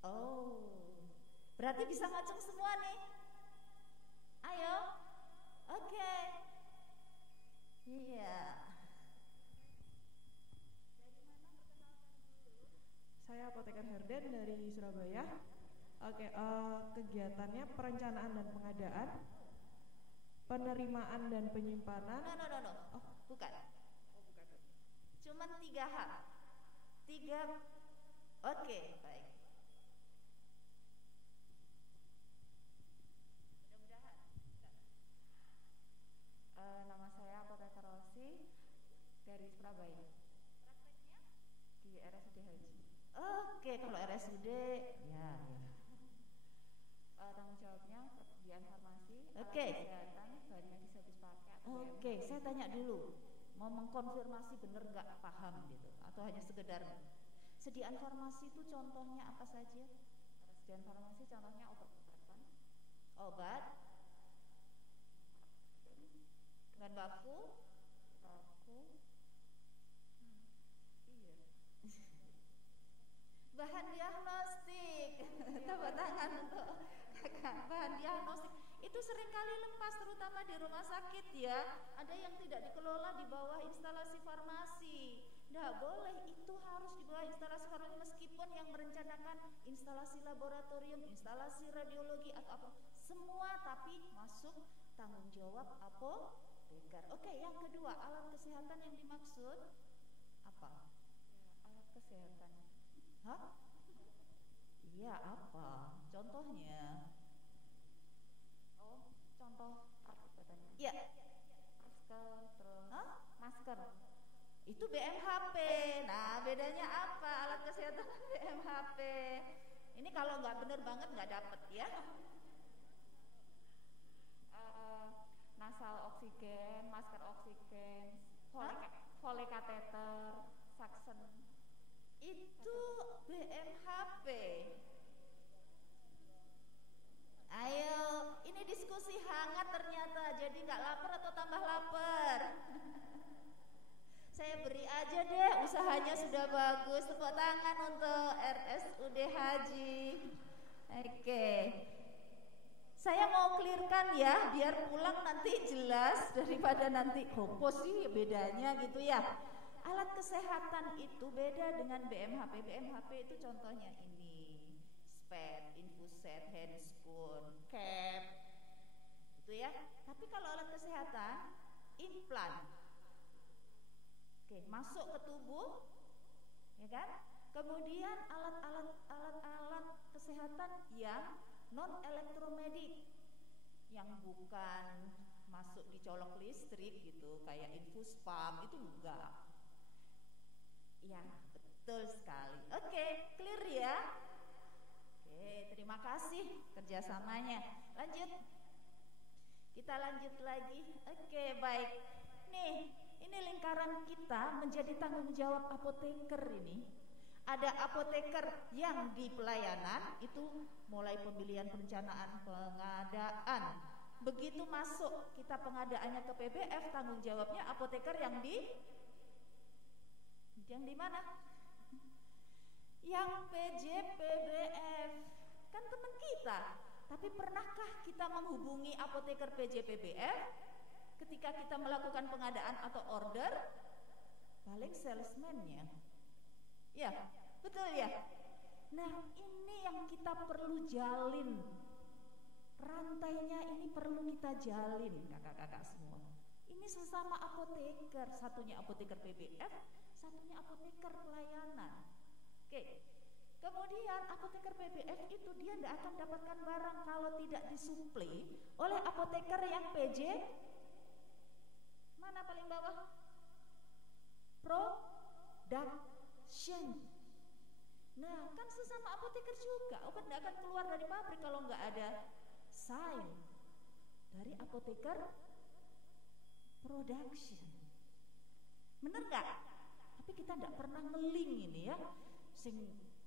Oh, berarti bisa ngacung semua nih. Ayo, oke. Iya. Saya Apoteker Herden dari Surabaya. Oke, kegiatannya perencanaan dan pengadaan, penerimaan dan penyimpanan. No. Oh, bukan. Cuman 3 hal. 3. Oke, baik. Mudah-mudahan. Nama saya Apoteker Rosi dari Surabaya. Prakteknya di RSUD Haji. Oke, kalau RSUD ya. Tanggung jawabnya persediaan farmasi, kesehatan, bahan medis habis pakai. Oke, saya tanya dulu, mau mengkonfirmasi bener nggak paham gitu, atau hanya sekedar sediaan farmasi itu contohnya apa saja? Sediaan farmasi contohnya obat-obatan, obat, bahan baku, iya. Bahan diagnostik, tepuk tangan untuk kakak. Bahan diagnostik itu seringkali lepas, terutama di rumah sakit ya. Ada yang tidak dikelola di bawah instalasi farmasi. Nggak boleh, itu harus di bawah instalasi farmasi, meskipun yang merencanakan instalasi laboratorium, instalasi radiologi atau apa, semua tapi masuk tanggung jawab apoteker. Oke, yang kedua, alat kesehatan yang dimaksud apa? Alat kesehatan. Hah? Iya, apa? Contohnya? Oh, contoh katanya. Iya. Masker, terus. Hah? Masker. Itu BMHP. Nah, bedanya apa? Alat kesehatan BMHP. Ini kalau nggak bener banget nggak dapet ya. Nasal oksigen, masker oksigen, Foley kateter, Saxen. Itu BMHP. Ayo, ini diskusi hangat ternyata. Jadi nggak lapar atau tambah lapar? Saya beri aja deh, usahanya sudah bagus. Tepuk tangan untuk RSUD Haji. Oke. Saya mau clearkan ya, biar pulang nanti jelas daripada nanti apa sih bedanya gitu ya. Alat kesehatan itu beda dengan BMHP. BMHP itu contohnya ini, spet, infuset, handspoon, cap, itu ya. Tapi kalau alat kesehatan, implan, oke, masuk ke tubuh, ya kan? Kemudian alat-alat kesehatan yang non elektromedik, yang bukan masuk dicolok listrik gitu, kayak infus pump, itu enggak. Ya, betul sekali. Oke, clear ya. Oke, terima kasih kerjasamanya. Lanjut. Kita lanjut lagi. Oke, baik. Nih, ini lingkaran kita menjadi tanggung jawab apoteker ini. Ada apoteker yang di pelayanan, itu mulai pemilihan, perencanaan, pengadaan. Begitu masuk kita pengadaannya ke PBF, tanggung jawabnya apoteker yang di mana? Yang PJPBF. Kan teman kita. Tapi pernahkah kita menghubungi apoteker PJPBF ketika kita melakukan pengadaan atau order? Paling salesman-nya. Ya, betul ya. Nah, ini yang kita perlu jalin. Rantainya ini perlu kita jalin, kakak-kakak semua. Ini sesama apoteker, satunya apoteker PBF, satunya apoteker pelayanan. Oke. Kemudian apoteker PBF itu dia tidak akan dapatkan barang kalau tidak disuplai oleh apoteker yang PJ. Mana paling bawah? Production. Nah, kan sesama apoteker juga. Obat tidak akan keluar dari pabrik kalau nggak ada sign dari apoteker production. Bener nggak? Tapi kita nggak pernah ngeling ini ya,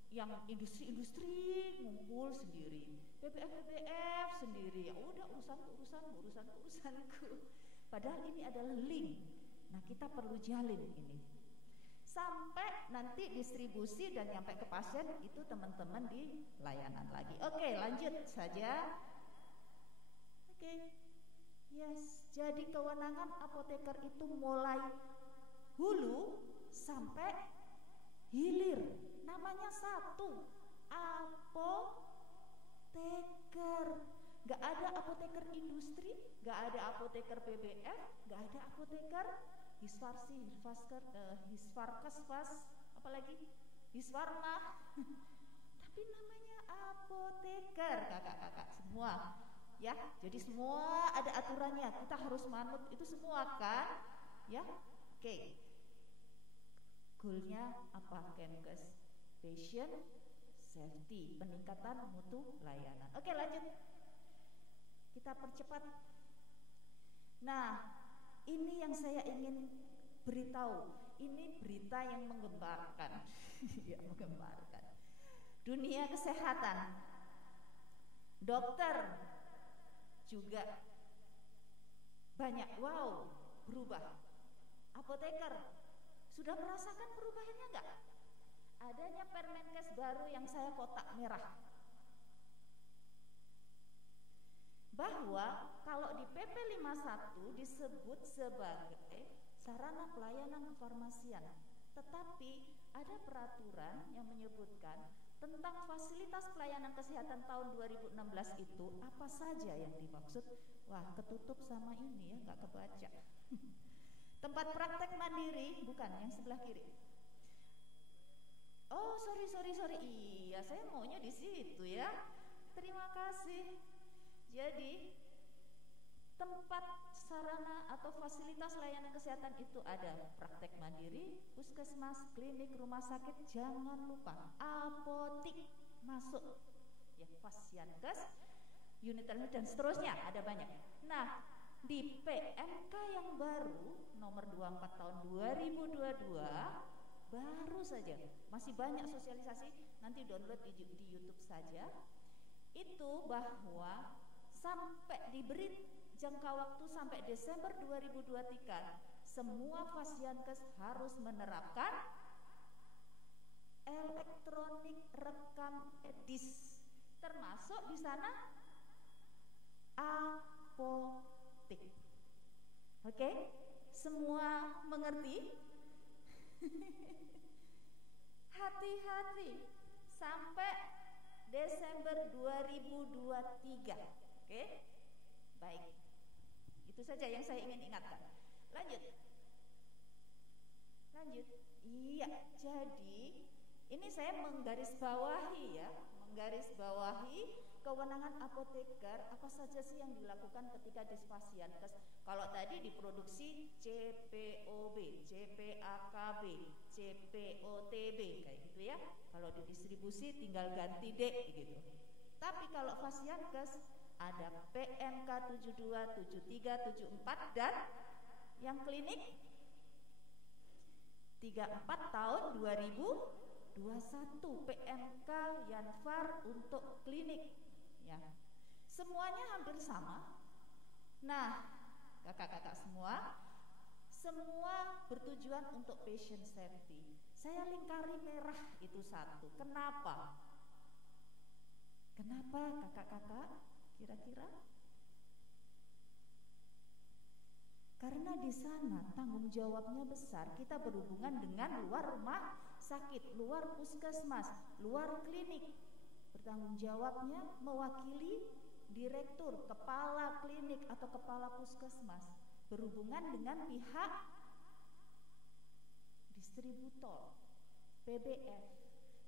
yang industri-industri ngumpul sendiri, PPF sendiri, ya udah urusanku. Padahal ini adalah link. Nah, kita perlu jalin ini sampai nanti distribusi dan nyampe ke pasien, itu teman-teman di layanan lagi. Oke, lanjut saja. Oke. Yes, jadi kewenangan apoteker itu mulai hulu sampai hilir. Namanya satu, apoteker. Gak ada apoteker industri, gak ada apoteker PBF, gak ada apoteker apalagi Hisfarma. Tapi namanya apoteker, kakak-kakak semua. Ya, jadi semua ada aturannya. Kita harus manut itu semua kan? Ya, oke. Goalnya apa, Kenkes? Patient safety, peningkatan mutu layanan. Oke, lanjut. Kita percepat. Nah, ini yang saya ingin beritahu. Ini berita yang menggemparkan. Ya, menggemparkan. Dunia kesehatan. Dokter juga banyak berubah. Apoteker sudah merasakan perubahannya enggak? Adanya Permenkes baru yang saya kotak merah, bahwa kalau di PP 51 disebut sebagai sarana pelayanan kefarmasian, tetapi ada peraturan yang menyebutkan tentang fasilitas pelayanan kesehatan tahun 2016 itu apa saja yang dimaksud. Wah, ketutup sama ini ya, nggak kebaca. Tempat praktek mandiri, bukan yang sebelah kiri. Oh, sorry. Iya, saya maunya di situ ya. Terima kasih. Jadi tempat sarana atau fasilitas layanan kesehatan itu ada praktek mandiri, puskesmas, klinik, rumah sakit, jangan lupa apotik masuk ya, Fasyankes, unit dan seterusnya, ada banyak. Nah, di PMK yang baru nomor 24 tahun 2022 baru saja, masih banyak sosialisasi, nanti download di YouTube saja, itu bahwa sampai diberi jangka waktu sampai Desember 2023 semua Fasyankes harus menerapkan elektronik rekam medis, termasuk di sana apotek. Oke? Semua mengerti? Hati-hati sampai Desember 2023. Oke? Baik. Itu saja yang saya ingin ingatkan. Lanjut. Iya, jadi ini saya menggarisbawahi kewenangan apoteker apa saja sih yang dilakukan ketika di Fasyankes. Kalau tadi diproduksi CPOB, CPAKB, CPOTB kayak gitu ya. Kalau didistribusi tinggal ganti D gitu. Tapi kalau Fasyankes ada PMK 72, 73, 74 dan yang klinik 34 tahun 2021 PMK Yanfar untuk klinik ya. Semuanya hampir sama. Nah, kakak-kakak semua bertujuan untuk patient safety. Saya lingkari merah itu satu. Kenapa kakak-kakak? Kira-kira? Karena di sana tanggung jawabnya besar. Kita berhubungan dengan luar rumah sakit, luar puskesmas, luar klinik. Bertanggung jawabnya mewakili direktur, kepala klinik atau kepala puskesmas. Berhubungan dengan pihak distributor, PBF.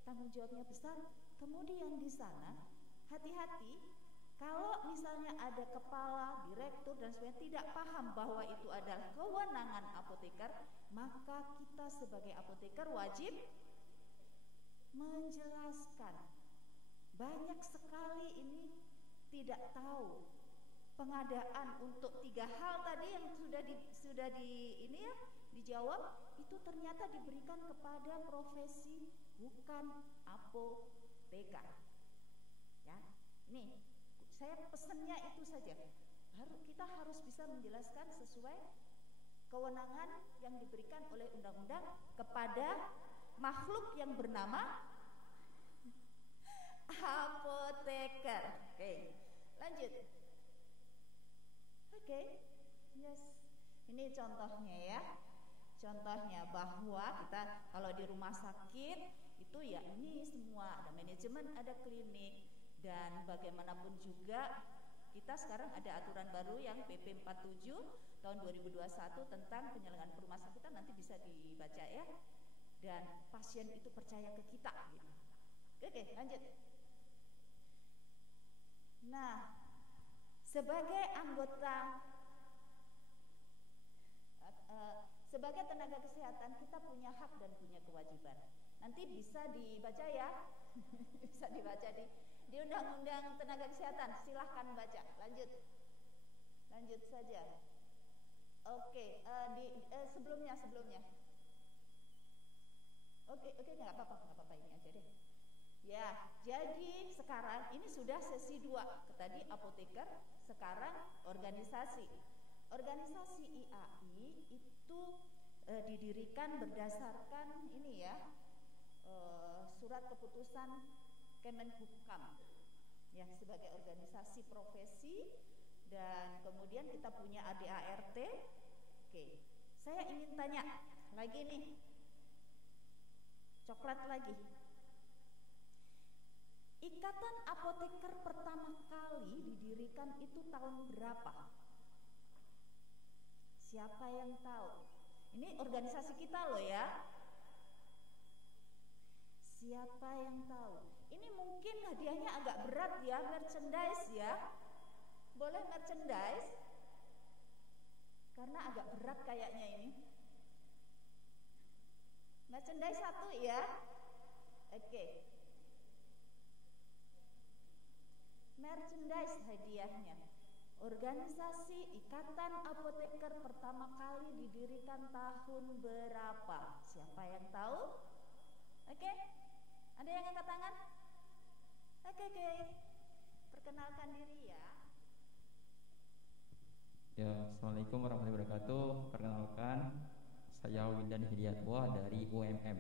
Tanggung jawabnya besar. Kemudian di sana hati-hati. Kalau misalnya ada kepala, direktur dan sebagainya tidak paham bahwa itu adalah kewenangan apoteker, maka kita sebagai apoteker wajib menjelaskan. Banyak sekali ini tidak tahu pengadaan untuk 3 hal tadi yang sudah dijawab itu ternyata diberikan kepada profesi bukan apoteker. Ya, nih saya pesannya itu saja. Kita harus bisa menjelaskan sesuai kewenangan yang diberikan oleh undang-undang kepada makhluk yang bernama apoteker. Oke, lanjut. Oke, yes. Ini contohnya ya. Contohnya bahwa kita kalau di rumah sakit itu ya ini semua ada manajemen, ada klinik, dan bagaimanapun juga kita sekarang ada aturan baru yang PP 47 tahun 2021 tentang penyelenggaraan rumah sakitan, nanti bisa dibaca ya. Dan pasien itu percaya ke kita gitu. Oke, lanjut. Nah, sebagai anggota sebagai tenaga kesehatan kita punya hak dan punya kewajiban. Nanti bisa dibaca ya. Bisa dibaca di Undang-Undang Tenaga Kesehatan. Silahkan baca. Lanjut saja. Oke, sebelumnya. Oke, nggak apa-apa ini aja deh. Ya, jadi sekarang ini sudah sesi 2. Tadi apoteker, sekarang organisasi. Organisasi IAI itu didirikan berdasarkan ini ya, surat keputusan Kemenhukam ya, sebagai organisasi profesi, dan kemudian kita punya ADART. Oke, saya ingin tanya lagi nih, coklat lagi. Ikatan Apoteker pertama kali didirikan itu tahun berapa? Siapa yang tahu? Ini organisasi kita loh ya. Siapa yang tahu? Ini mungkin hadiahnya agak berat ya, merchandise ya. Boleh merchandise? Karena agak berat kayaknya ini. Merchandise 1 ya. Oke. Merchandise hadiahnya. Organisasi Ikatan Apoteker pertama kali didirikan tahun berapa? Siapa yang tahu? Oke. Ada yang angkat tangan? Oke. Perkenalkan diri ya. Ya, Assalamualaikum warahmatullahi wabarakatuh. Perkenalkan, saya Wildan Hidayatwa dari UMM.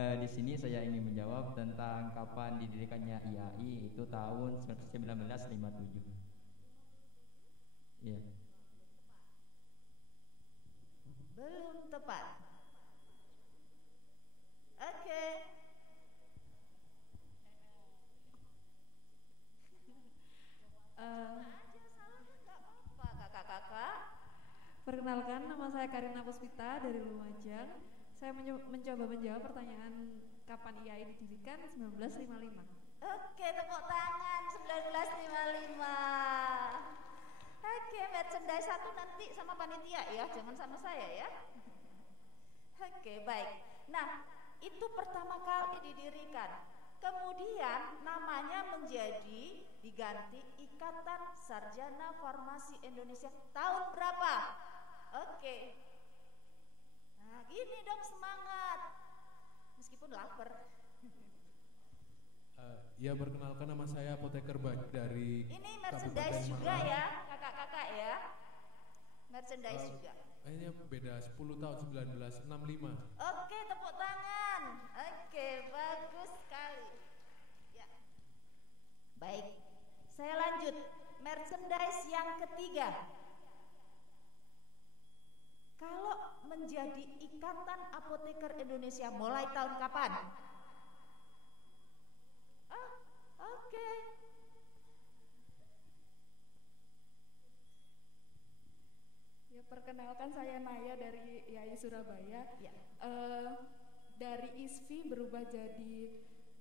Di sini saya ingin menjawab tentang kapan didirikannya IAI, itu tahun 1957. Iya. Belum tepat. Oke. Kakak-kakak. Perkenalkan, nama saya Karina Puspita dari Lumajang. Saya mencoba menjawab pertanyaan kapan IAI didirikan. 1955. Oke, tepuk tangan. 1955. Oke, merchandise 1 nanti sama panitia ya, jangan sama saya ya. Oke, baik. Nah, itu pertama kali didirikan. Kemudian namanya menjadi diganti Ikatan Sarjana Farmasi Indonesia. Tahun berapa? Oke. Nah, gini dong semangat. Meskipun lapar. Ya, perkenalkan, nama saya Apoteker dari ini merchandise juga ya, kakak-kakak ya. Merchandise juga. Ini beda 10 tahun, 1965. Oke, tepuk tangan. Oke, bagus sekali. Ya. Baik. Saya lanjut. Merchandise yang ketiga. Kalau menjadi Ikatan Apoteker Indonesia mulai tahun kapan? Oke. Ya, perkenalkan saya Naya dari IAI Surabaya. Ya. Dari ISFI berubah jadi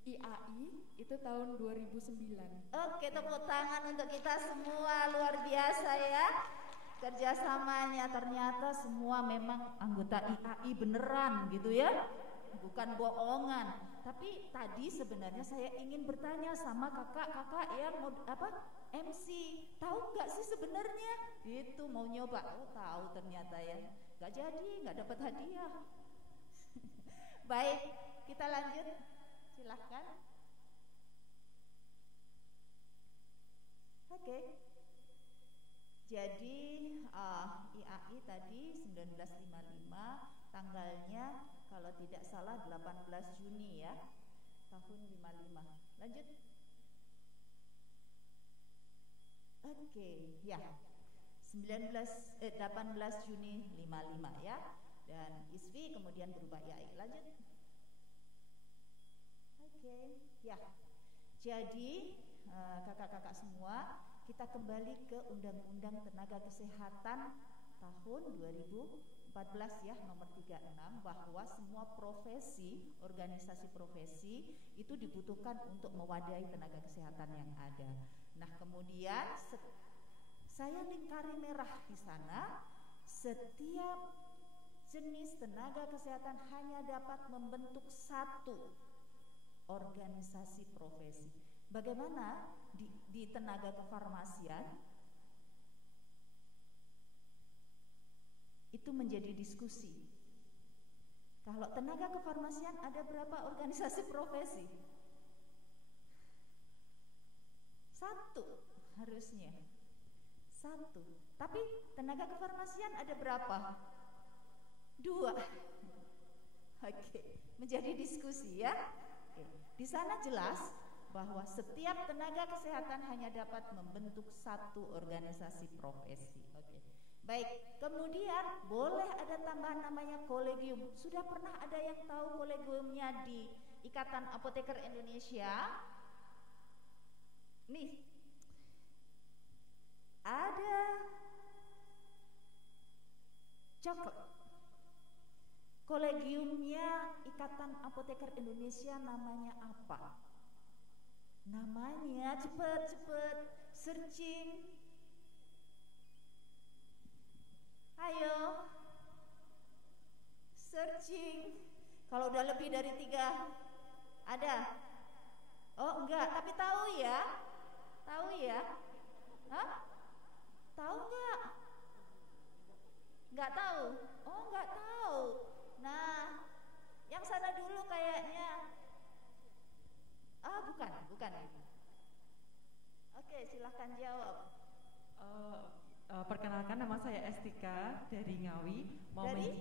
IAI itu tahun 2009. Oke, tepuk tangan untuk kita semua, luar biasa ya kerjasamanya. Ternyata semua memang anggota IAI beneran gitu ya, bukan bohongan. tapi tadi sebenarnya saya ingin bertanya sama kakak-kakak yang mau MC, tahu nggak sih sebenarnya? Itu mau nyoba, tahu ternyata ya, nggak jadi, nggak dapat hadiah. Baik, kita lanjut, silahkan. Oke. Jadi IAI tadi 1955, tanggalnya kalau tidak salah 18 Juni ya, tahun 55. Lanjut. Oke, ya. 18 Juni 55 ya. Dan ISFI kemudian berubah IAI. Lanjut. Oke, ya. Jadi kakak-kakak semua, kita kembali ke Undang-Undang Tenaga Kesehatan tahun 2014 ya, nomor 36, bahwa semua profesi, organisasi profesi itu dibutuhkan untuk mewadahi tenaga kesehatan yang ada. Nah, kemudian saya lingkari merah di sana, setiap jenis tenaga kesehatan hanya dapat membentuk satu organisasi profesi. Bagaimana di tenaga kefarmasian? Itu menjadi diskusi. Kalau tenaga kefarmasian ada berapa organisasi profesi? Satu harusnya. Satu. Tapi tenaga kefarmasian ada berapa? Dua. Oke, menjadi diskusi ya. Oke. Di sana jelas bahwa setiap tenaga kesehatan hanya dapat membentuk satu organisasi profesi. Oke. Baik, kemudian boleh ada tambahan namanya kolegium. Sudah pernah ada yang tahu kolegiumnya di Ikatan Apoteker Indonesia? Nih, ada coklat. Kolegiumnya Ikatan Apoteker Indonesia namanya apa? Namanya cepet searching. Ayo searching. Kalau udah lebih dari 3 ada? Oh enggak, tapi tahu ya? Tahu ya? Hah? Tahu enggak? Enggak tahu? Oh enggak tahu. Nah, yang sana dulu kayaknya. Bukan. Oke, silahkan jawab. Perkenalkan, nama saya Estika dari Ngawi. Ngawi.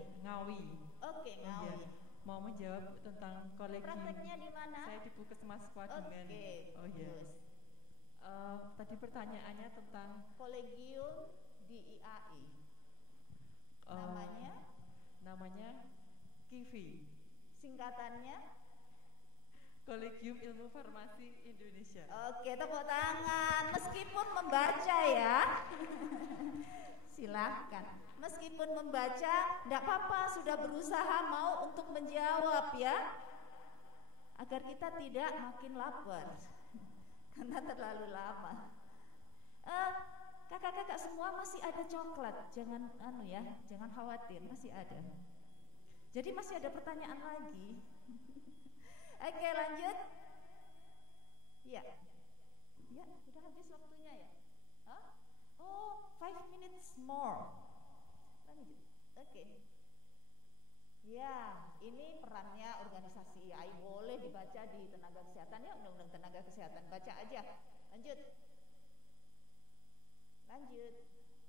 Oke, Ngawi. Ya, mau menjawab tentang kolegium. Prakteknya di mana? Saya di Puskesmas Kwadungan. Oke. Oh iya. Tadi pertanyaannya tentang kolegium di IAI. Namanya KIFI. Singkatannya? Kolegium Ilmu Farmasi Indonesia. Oke, tepuk tangan. Meskipun membaca ya. Silahkan. Meskipun membaca, tidak apa-apa, sudah berusaha mau untuk menjawab ya, agar kita tidak makin lapar karena terlalu lama. Kakak-kakak semua masih ada coklat, jangan jangan khawatir, masih ada. Jadi masih ada pertanyaan lagi. Oke, lanjut. Ya, sudah habis waktunya ya. Oh, 5 minutes more. Lanjut. Oke. Ya, ini perannya organisasi IAI, boleh dibaca di tenaga kesehatan ya, Undang-Undang Tenaga Kesehatan. Baca aja. Lanjut.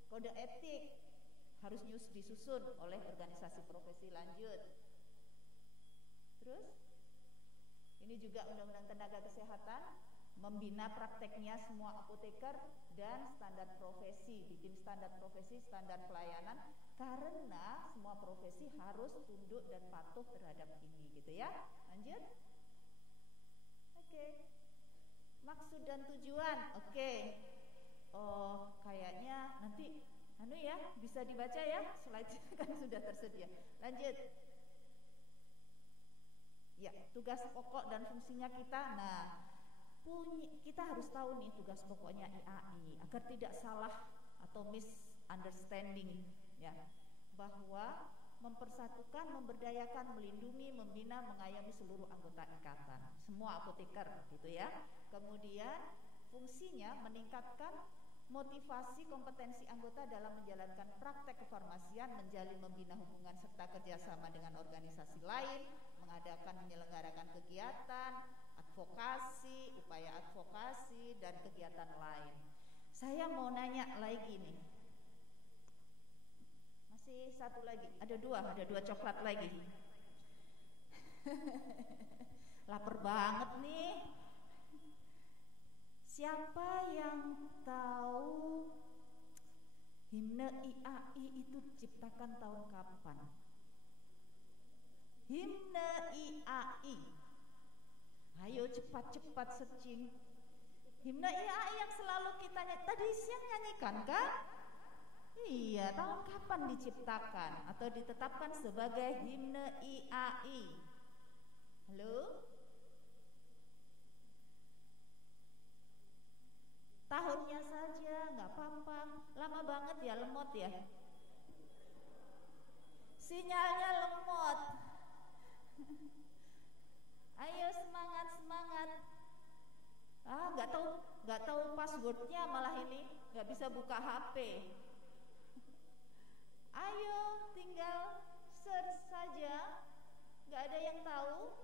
Kode etik harus disusun oleh organisasi profesi. Lanjut. Terus ini juga Undang-Undang Tenaga Kesehatan membina prakteknya semua apoteker dan standar profesi, bikin standar profesi, standar pelayanan, karena semua profesi harus tunduk dan patuh terhadap ini gitu ya. Lanjut. Oke. Maksud dan tujuan. Oke. Oh, kayaknya nanti bisa dibaca ya, slide kan sudah tersedia. Lanjut. Ya, tugas pokok dan fungsinya kita. Nah, kita harus tahu nih tugas pokoknya IAI agar tidak salah atau misunderstanding ya, bahwa mempersatukan, memberdayakan, melindungi, membina, mengayomi seluruh anggota ikatan, semua apoteker gitu ya. Kemudian fungsinya meningkatkan motivasi kompetensi anggota dalam menjalankan praktek kefarmasian, menjalin membina hubungan serta kerjasama dengan organisasi lain, mengadakan menyelenggarakan kegiatan, advokasi, upaya advokasi, dan kegiatan lain. Saya mau nanya lagi nih. Masih satu lagi, ada dua coklat lagi. Lapar banget nih. Siapa yang tahu himne IAI itu diciptakan tahun kapan? Himne IAI. Ayo cepat-cepat searching. Himne IAI yang selalu kita tadi siang nyanyikan kan? Iya, tahun kapan diciptakan atau ditetapkan sebagai himne IAI? Halo? Tahunnya saja, nggak apa-apa. Lama banget ya, lemot ya. Sinyalnya lemot. Ayo semangat. Nggak tahu passwordnya, malah ini nggak bisa buka HP. Ayo, tinggal search saja. Nggak ada yang tahu.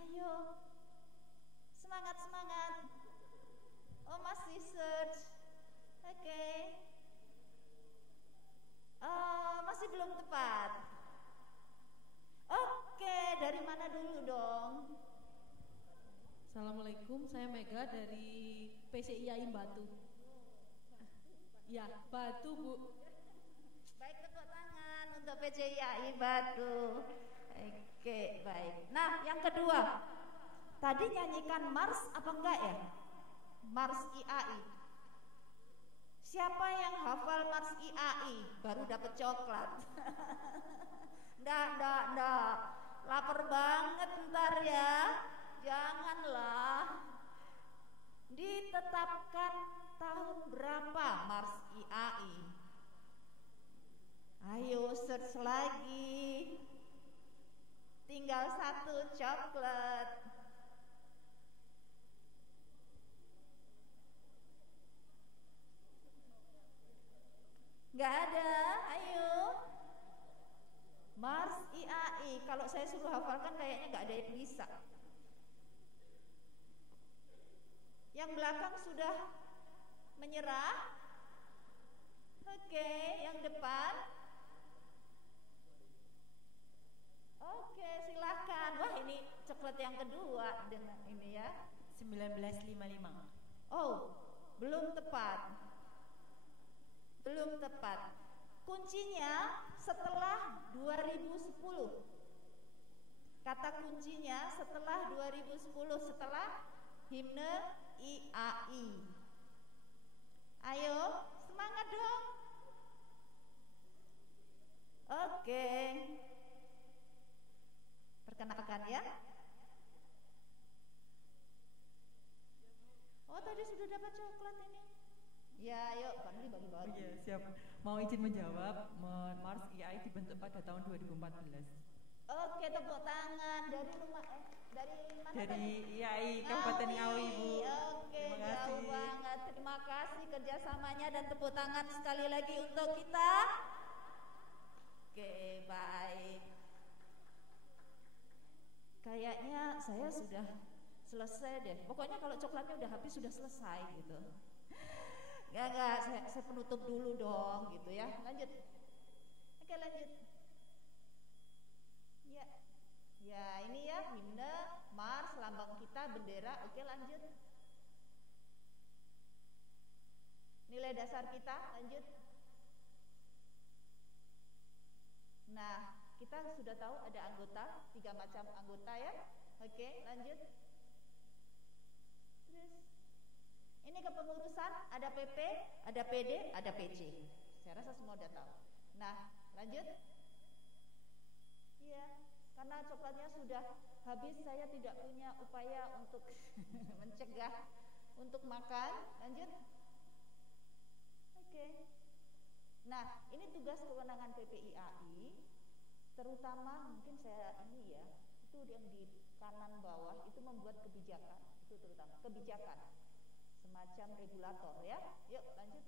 Ayo. Semangat. Oh, masih search. Oke. Masih belum tepat. Oke, dari mana dulu dong? Assalamualaikum, saya Mega dari PCIAI Batu. Ya, Batu, Bu. Baik, tepuk tangan untuk PCIAI Batu. Oke, baik. Nah, yang kedua. Tadi nyanyikan Mars apa enggak ya? Mars IAI. Siapa yang hafal Mars IAI baru dapat coklat. Nggak. Lapar banget ntar ya. Janganlah. Ditetapkan tahun berapa Mars IAI? Ayo search lagi. Tinggal satu coklat. Nggak ada, ayo. Mars IAI, kalau saya suruh hafalkan kayaknya nggak ada yang bisa. Yang belakang sudah menyerah. Oke, yang depan. Oke, silakan. Wah, ini coklat yang kedua dengan ini ya. 1955. Oh, belum tepat. Kuncinya setelah 2010. Kata kuncinya setelah 2010, setelah himne IAI. Ayo, semangat dong. Oke. Perkenalkan ya. Oh, tadi sudah dapat coklat ini. Ya, yuk, kan ini bagi-bagi. Oh iya, siap. Mau izin menjawab, Mars IAI dibentuk pada tahun 2014. Oke, tepuk tangan dari rumah dari mana? Dari IAI Kabupaten Ngawi, Bu. Oke, jauh banget. Terima kasih kerjasamanya dan tepuk tangan sekali lagi untuk kita. Oke, baik. Kayaknya saya sudah selesai deh. Pokoknya kalau coklatnya udah habis sudah selesai gitu. Enggak, saya penutup dulu dong gitu ya. Lanjut. Oke, lanjut. Ya, ini ya himne, Mars, lambang kita, bendera. Oke, lanjut. Nilai dasar kita, lanjut. Nah, kita sudah tahu ada anggota, 3 macam anggota ya. Oke, lanjut. Terus ini kepengurusan, ada PP, ada PD, ada PC. Saya rasa semua udah tahu. Nah, lanjut. Iya, karena coklatnya sudah habis, saya tidak punya upaya untuk mencegah untuk makan. Lanjut. Oke. Nah, ini tugas kewenangan PPIAI, terutama mungkin saya ini ya, itu yang di kanan bawah itu membuat kebijakan, itu terutama kebijakan, semacam regulator ya. Yuk lanjut.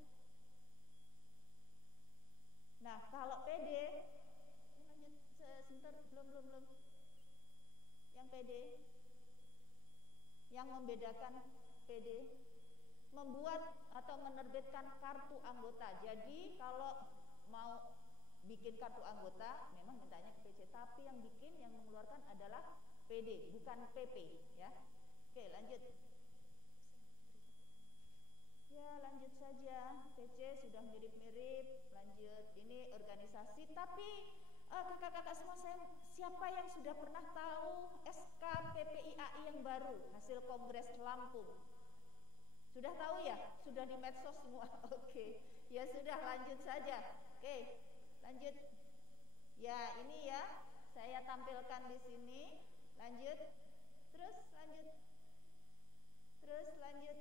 Nah, kalau PD, lanjut sebentar, belum. Yang PD, yang membedakan PD, membuat atau menerbitkan kartu anggota. Jadi kalau mau bikin kartu anggota memang mintanya ke PC, tapi yang bikin, yang mengeluarkan adalah PD, bukan PP ya. Oke, lanjut. Ya, lanjut saja. PC sudah mirip-mirip. Lanjut. Ini organisasi, tapi kakak-kakak semua, siapa yang sudah pernah tahu SK PPIAI yang baru hasil Kongres Lampung? Sudah tahu ya? Sudah di medsos semua. Oke. Ya sudah, lanjut saja. Oke, lanjut. Ya, ini ya saya tampilkan di sini. Lanjut. Terus lanjut. Terus lanjut.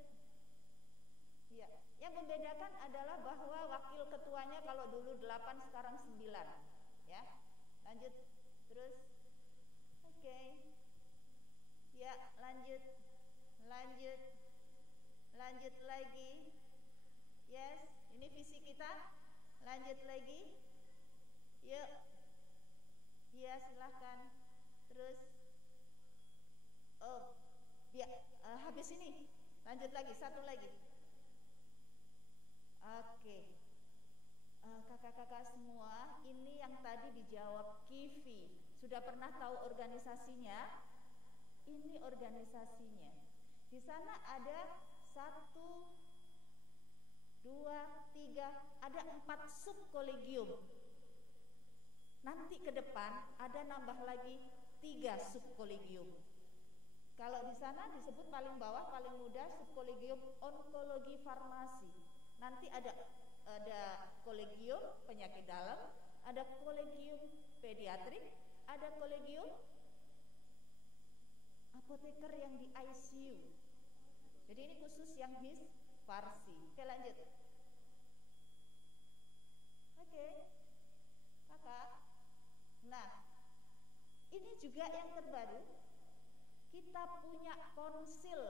Ya, yang membedakan adalah bahwa wakil ketuanya kalau dulu 8 sekarang 9. Ya. Lanjut. Terus. Oke. Ya, lanjut. Lanjut. Lanjut lagi. Yes, ini visi kita. Lanjut lagi. Yuk. Ya, silahkan. Terus. Oh, ya, habis ini. Lanjut lagi, satu lagi. Oke. Kakak-kakak semua, ini yang tadi dijawab Kivi. Sudah pernah tahu organisasinya? Ini organisasinya. Di sana ada 1, 2, 3, ada 4 subkolegium. Nanti ke depan ada nambah lagi 3 subkolegium. Kalau di sana disebut paling bawah, paling mudah, subkolegium onkologi farmasi. Nanti ada kolegium penyakit dalam, ada kolegium pediatrik, ada kolegium apoteker yang di ICU. Jadi ini khusus yang Hisparsi. Oke, lanjut. Oke, kakak. Nah, ini juga yang terbaru. Kita punya konsil.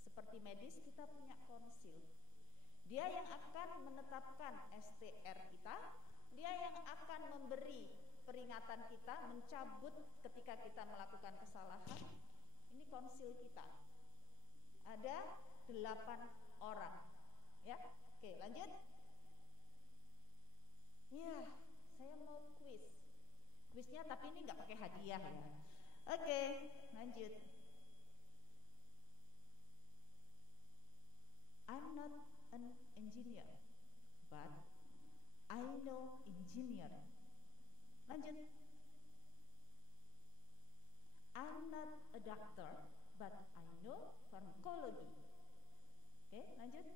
Seperti medis, kita punya konsil. Dia yang akan menetapkan STR kita, dia yang akan memberi peringatan kita, mencabut ketika kita melakukan kesalahan. Ini konsil kita. Ada 8 orang. Ya, oke, lanjut. Ya, saya mau kuis. Kuisnya tapi ini nggak pakai hadiah ya. Oke, lanjut. I'm not an engineer, but I know engineer. Lanjut. I'm not a doctor, but I know pharmacology. Oke, lanjut.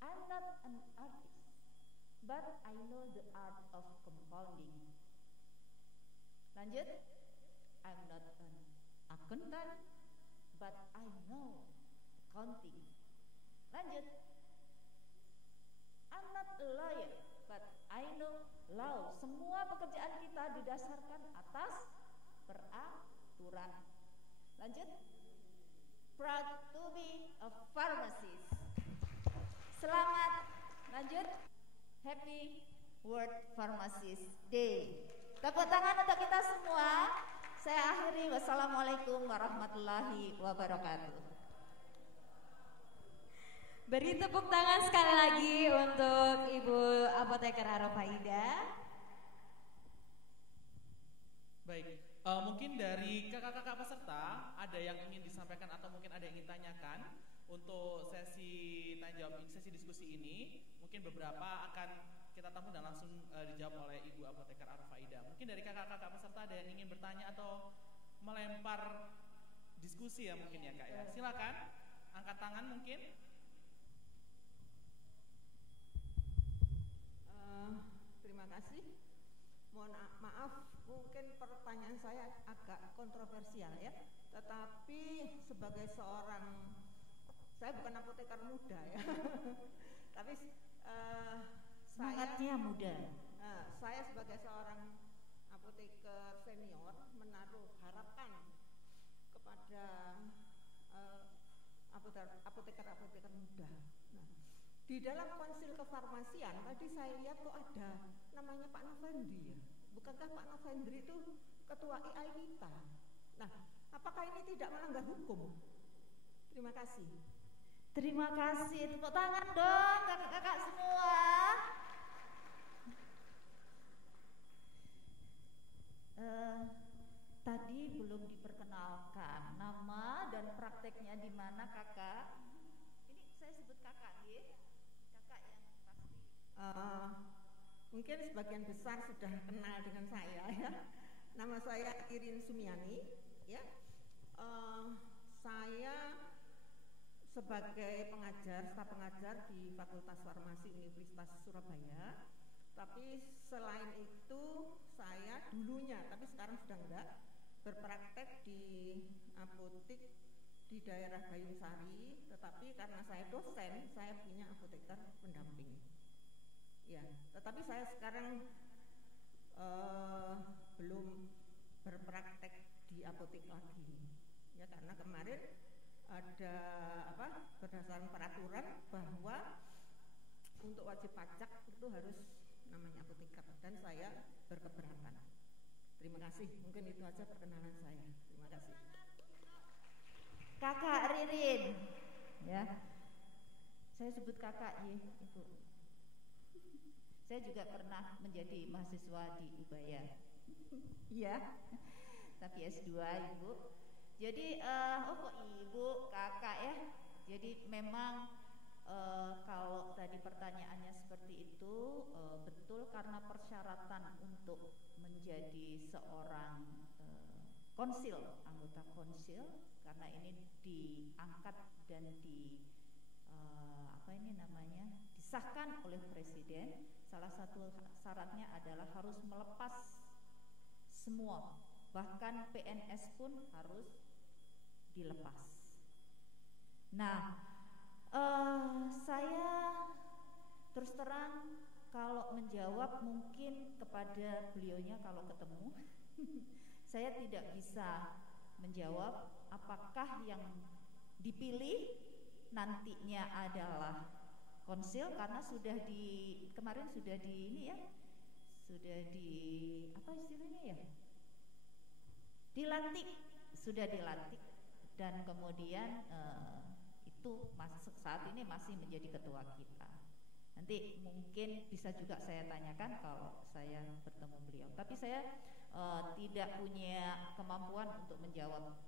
I'm not an artist, but I know the art of compounding. Lanjut. I'm not an accountant, but I know accounting. Lanjut. I'm not a lawyer, but I know law. Semua pekerjaan kita didasarkan atas peraturan. Lanjut. Proud to be a pharmacist. Selamat. Lanjut. Happy World Pharmacist Day. Tepuk tangan untuk kita semua. Saya akhiri. Wassalamualaikum warahmatullahi wabarakatuh. Beri tepuk tangan sekali lagi untuk Ibu Apoteker Arofaida. Baik, mungkin dari kakak-kakak peserta ada yang ingin disampaikan atau mungkin ada yang ingin tanyakan untuk sesi tanya jawab, sesi diskusi ini. Mungkin beberapa akan kita tampung dan langsung dijawab oleh Ibu Apoteker Arofaida. Mungkin dari kakak-kakak peserta ada yang ingin bertanya atau melempar diskusi ya mungkin ya kak ya. Silakan angkat tangan mungkin. Terima kasih. Mohon maaf, mungkin pertanyaan saya agak kontroversial ya. Tetapi sebagai seorang saya bukan apoteker muda ya, tapi Semangatnya muda. Saya sebagai seorang apoteker senior menaruh harapan kepada apoteker-apoteker muda. Nah, di dalam konsil kefarmasian tadi saya lihat kok ada namanya Pak Novendri ya. Bukankah Pak Novendri itu ketua IAI kita? Nah, apakah ini tidak melanggar hukum? Terima kasih. Terima kasih. Tepuk tangan dong kakak-kakak semua. Tadi belum diperkenalkan nama dan prakteknya di mana kakak. Ini saya sebut kakak ya. Kakak yang pasti. Mungkin sebagian besar sudah kenal dengan saya ya. Nama saya Irin Sumiani ya. Saya sebagai pengajar, staf pengajar di Fakultas Farmasi Universitas Surabaya. Tapi selain itu saya dulunya, tapi sekarang sudah enggak, berpraktek di apotek di daerah Gayung Sari. Tetapi karena saya dosen, saya punya apoteker pendamping. Ya, tetapi saya sekarang belum berpraktek di apotek lagi. Ya, karena kemarin ada berdasarkan peraturan bahwa untuk wajib pajak itu harus namanya apoteker dan saya berkeberatan. Terima kasih. Mungkin itu aja perkenalan saya. Terima kasih. Kakak Ririn, ya. Saya sebut kakak ya, Ibu. Saya juga pernah menjadi mahasiswa di Ubaya. Iya. Tapi S2 Ibu. Jadi kok Ibu, kakak ya. Jadi memang kalau tadi pertanyaannya seperti itu betul, karena persyaratan untuk menjadi seorang konsil, anggota konsil, karena ini diangkat dan disahkan oleh presiden. Salah satu syaratnya adalah harus melepas semua, bahkan PNS pun harus dilepas. Nah, saya terus terang kalau menjawab mungkin kepada beliaunya kalau ketemu saya tidak bisa menjawab apakah yang dipilih nantinya adalah konsil, karena sudah kemarin sudah apa istilahnya ya, dilantik dan kemudian itu saat ini masih menjadi ketua kita. Nanti mungkin bisa juga saya tanyakan kalau saya bertemu beliau. Tapi saya tidak punya kemampuan untuk menjawab.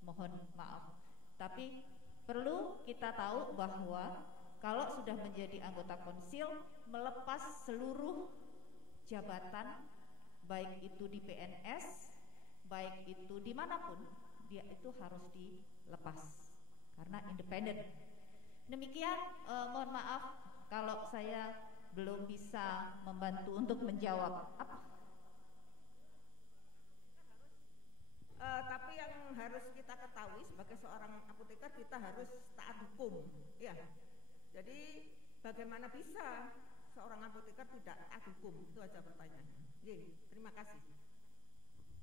Mohon maaf. Tapi perlu kita tahu bahwa kalau sudah menjadi anggota konsil, melepas seluruh jabatan, baik itu di PNS, baik itu dimanapun, dia itu harus dilepas karena independen. Demikian, mohon maaf kalau saya belum bisa membantu untuk menjawab. Tapi yang harus kita ketahui sebagai seorang apoteker, kita harus taat hukum, ya. Jadi bagaimana bisa seorang apoteker tidak taat hukum? Itu aja pertanyaannya. Terima kasih.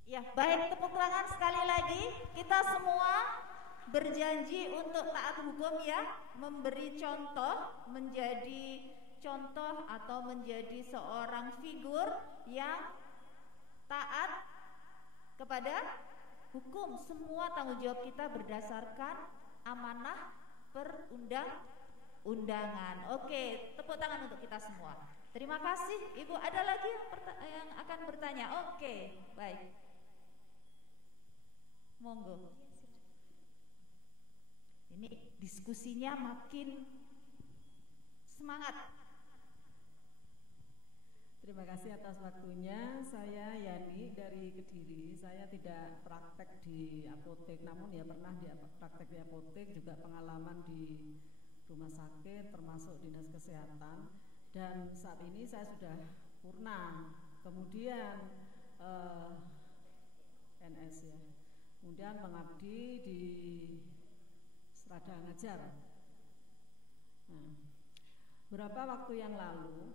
Ya, baik, tepuk tangan sekali lagi. Kita semua berjanji untuk taat hukum ya, memberi contoh, menjadi contoh atau menjadi seorang figur yang taat kepada hukum. Semua tanggung jawab kita berdasarkan amanah perundang-undangan. Oke, tepuk tangan untuk kita semua. Terima kasih. Ibu, ada lagi yang akan bertanya? Oke, baik. Monggo. Ini diskusinya makin semangat. Terima kasih atas waktunya. Saya Yani dari Kediri. Saya tidak praktek di apotek, namun ya pernah praktek di apotek, juga pengalaman di rumah sakit termasuk dinas kesehatan. Dan saat ini saya sudah purna. Kemudian NS ya. Kemudian mengabdi di Strada Ngajar. Nah, beberapa waktu yang lalu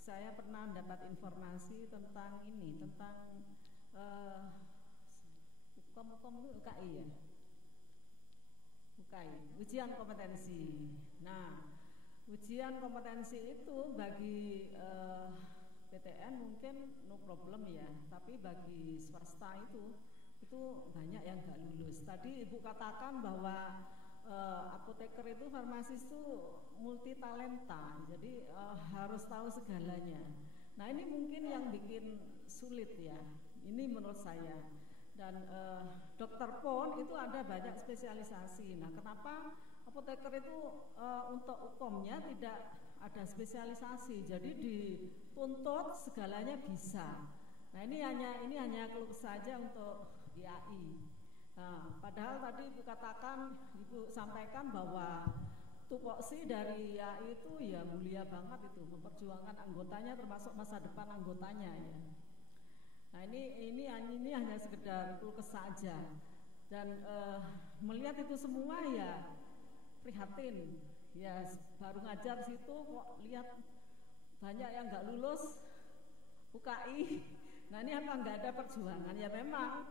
saya pernah mendapat informasi tentang ini, tentang UKI ya, UKI, ujian kompetensi. Nah, ujian kompetensi itu bagi PTN mungkin no problem ya, tapi bagi swasta itu banyak yang nggak lulus. Tadi Ibu katakan bahwa apoteker itu, farmasis itu multi talenta, jadi harus tahu segalanya. Nah ini mungkin yang bikin sulit ya, ini menurut saya. Dan dokter pun itu ada banyak spesialisasi. Nah kenapa apoteker itu untuk hukumnya tidak ada spesialisasi, jadi dituntut segalanya bisa. Nah ini hanya keluh saja untuk IAI. Nah, padahal tadi Ibu sampaikan bahwa tupoksi dari IAI itu ya mulia banget, itu memperjuangkan anggotanya termasuk masa depan anggotanya ya. Nah ini hanya sekedar keluh kesah saja, dan melihat itu semua ya prihatin. Ya baru ngajar situ kok lihat banyak yang nggak lulus UKI. Nah ini apa nggak ada perjuangan? Ya memang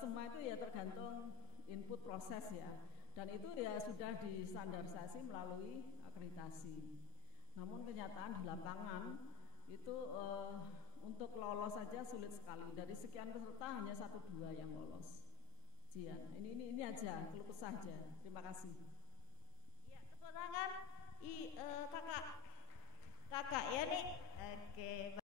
semua itu ya tergantung input proses ya, dan itu ya sudah distandarisasi melalui akreditasi. Namun kenyataan di lapangan itu untuk lolos saja sulit sekali. Dari sekian peserta hanya 1-2 yang lolos. Jian, ini aja keluh kesah saja. Terima kasih. Ya, tepuk tangan kakak ya nih. Oke.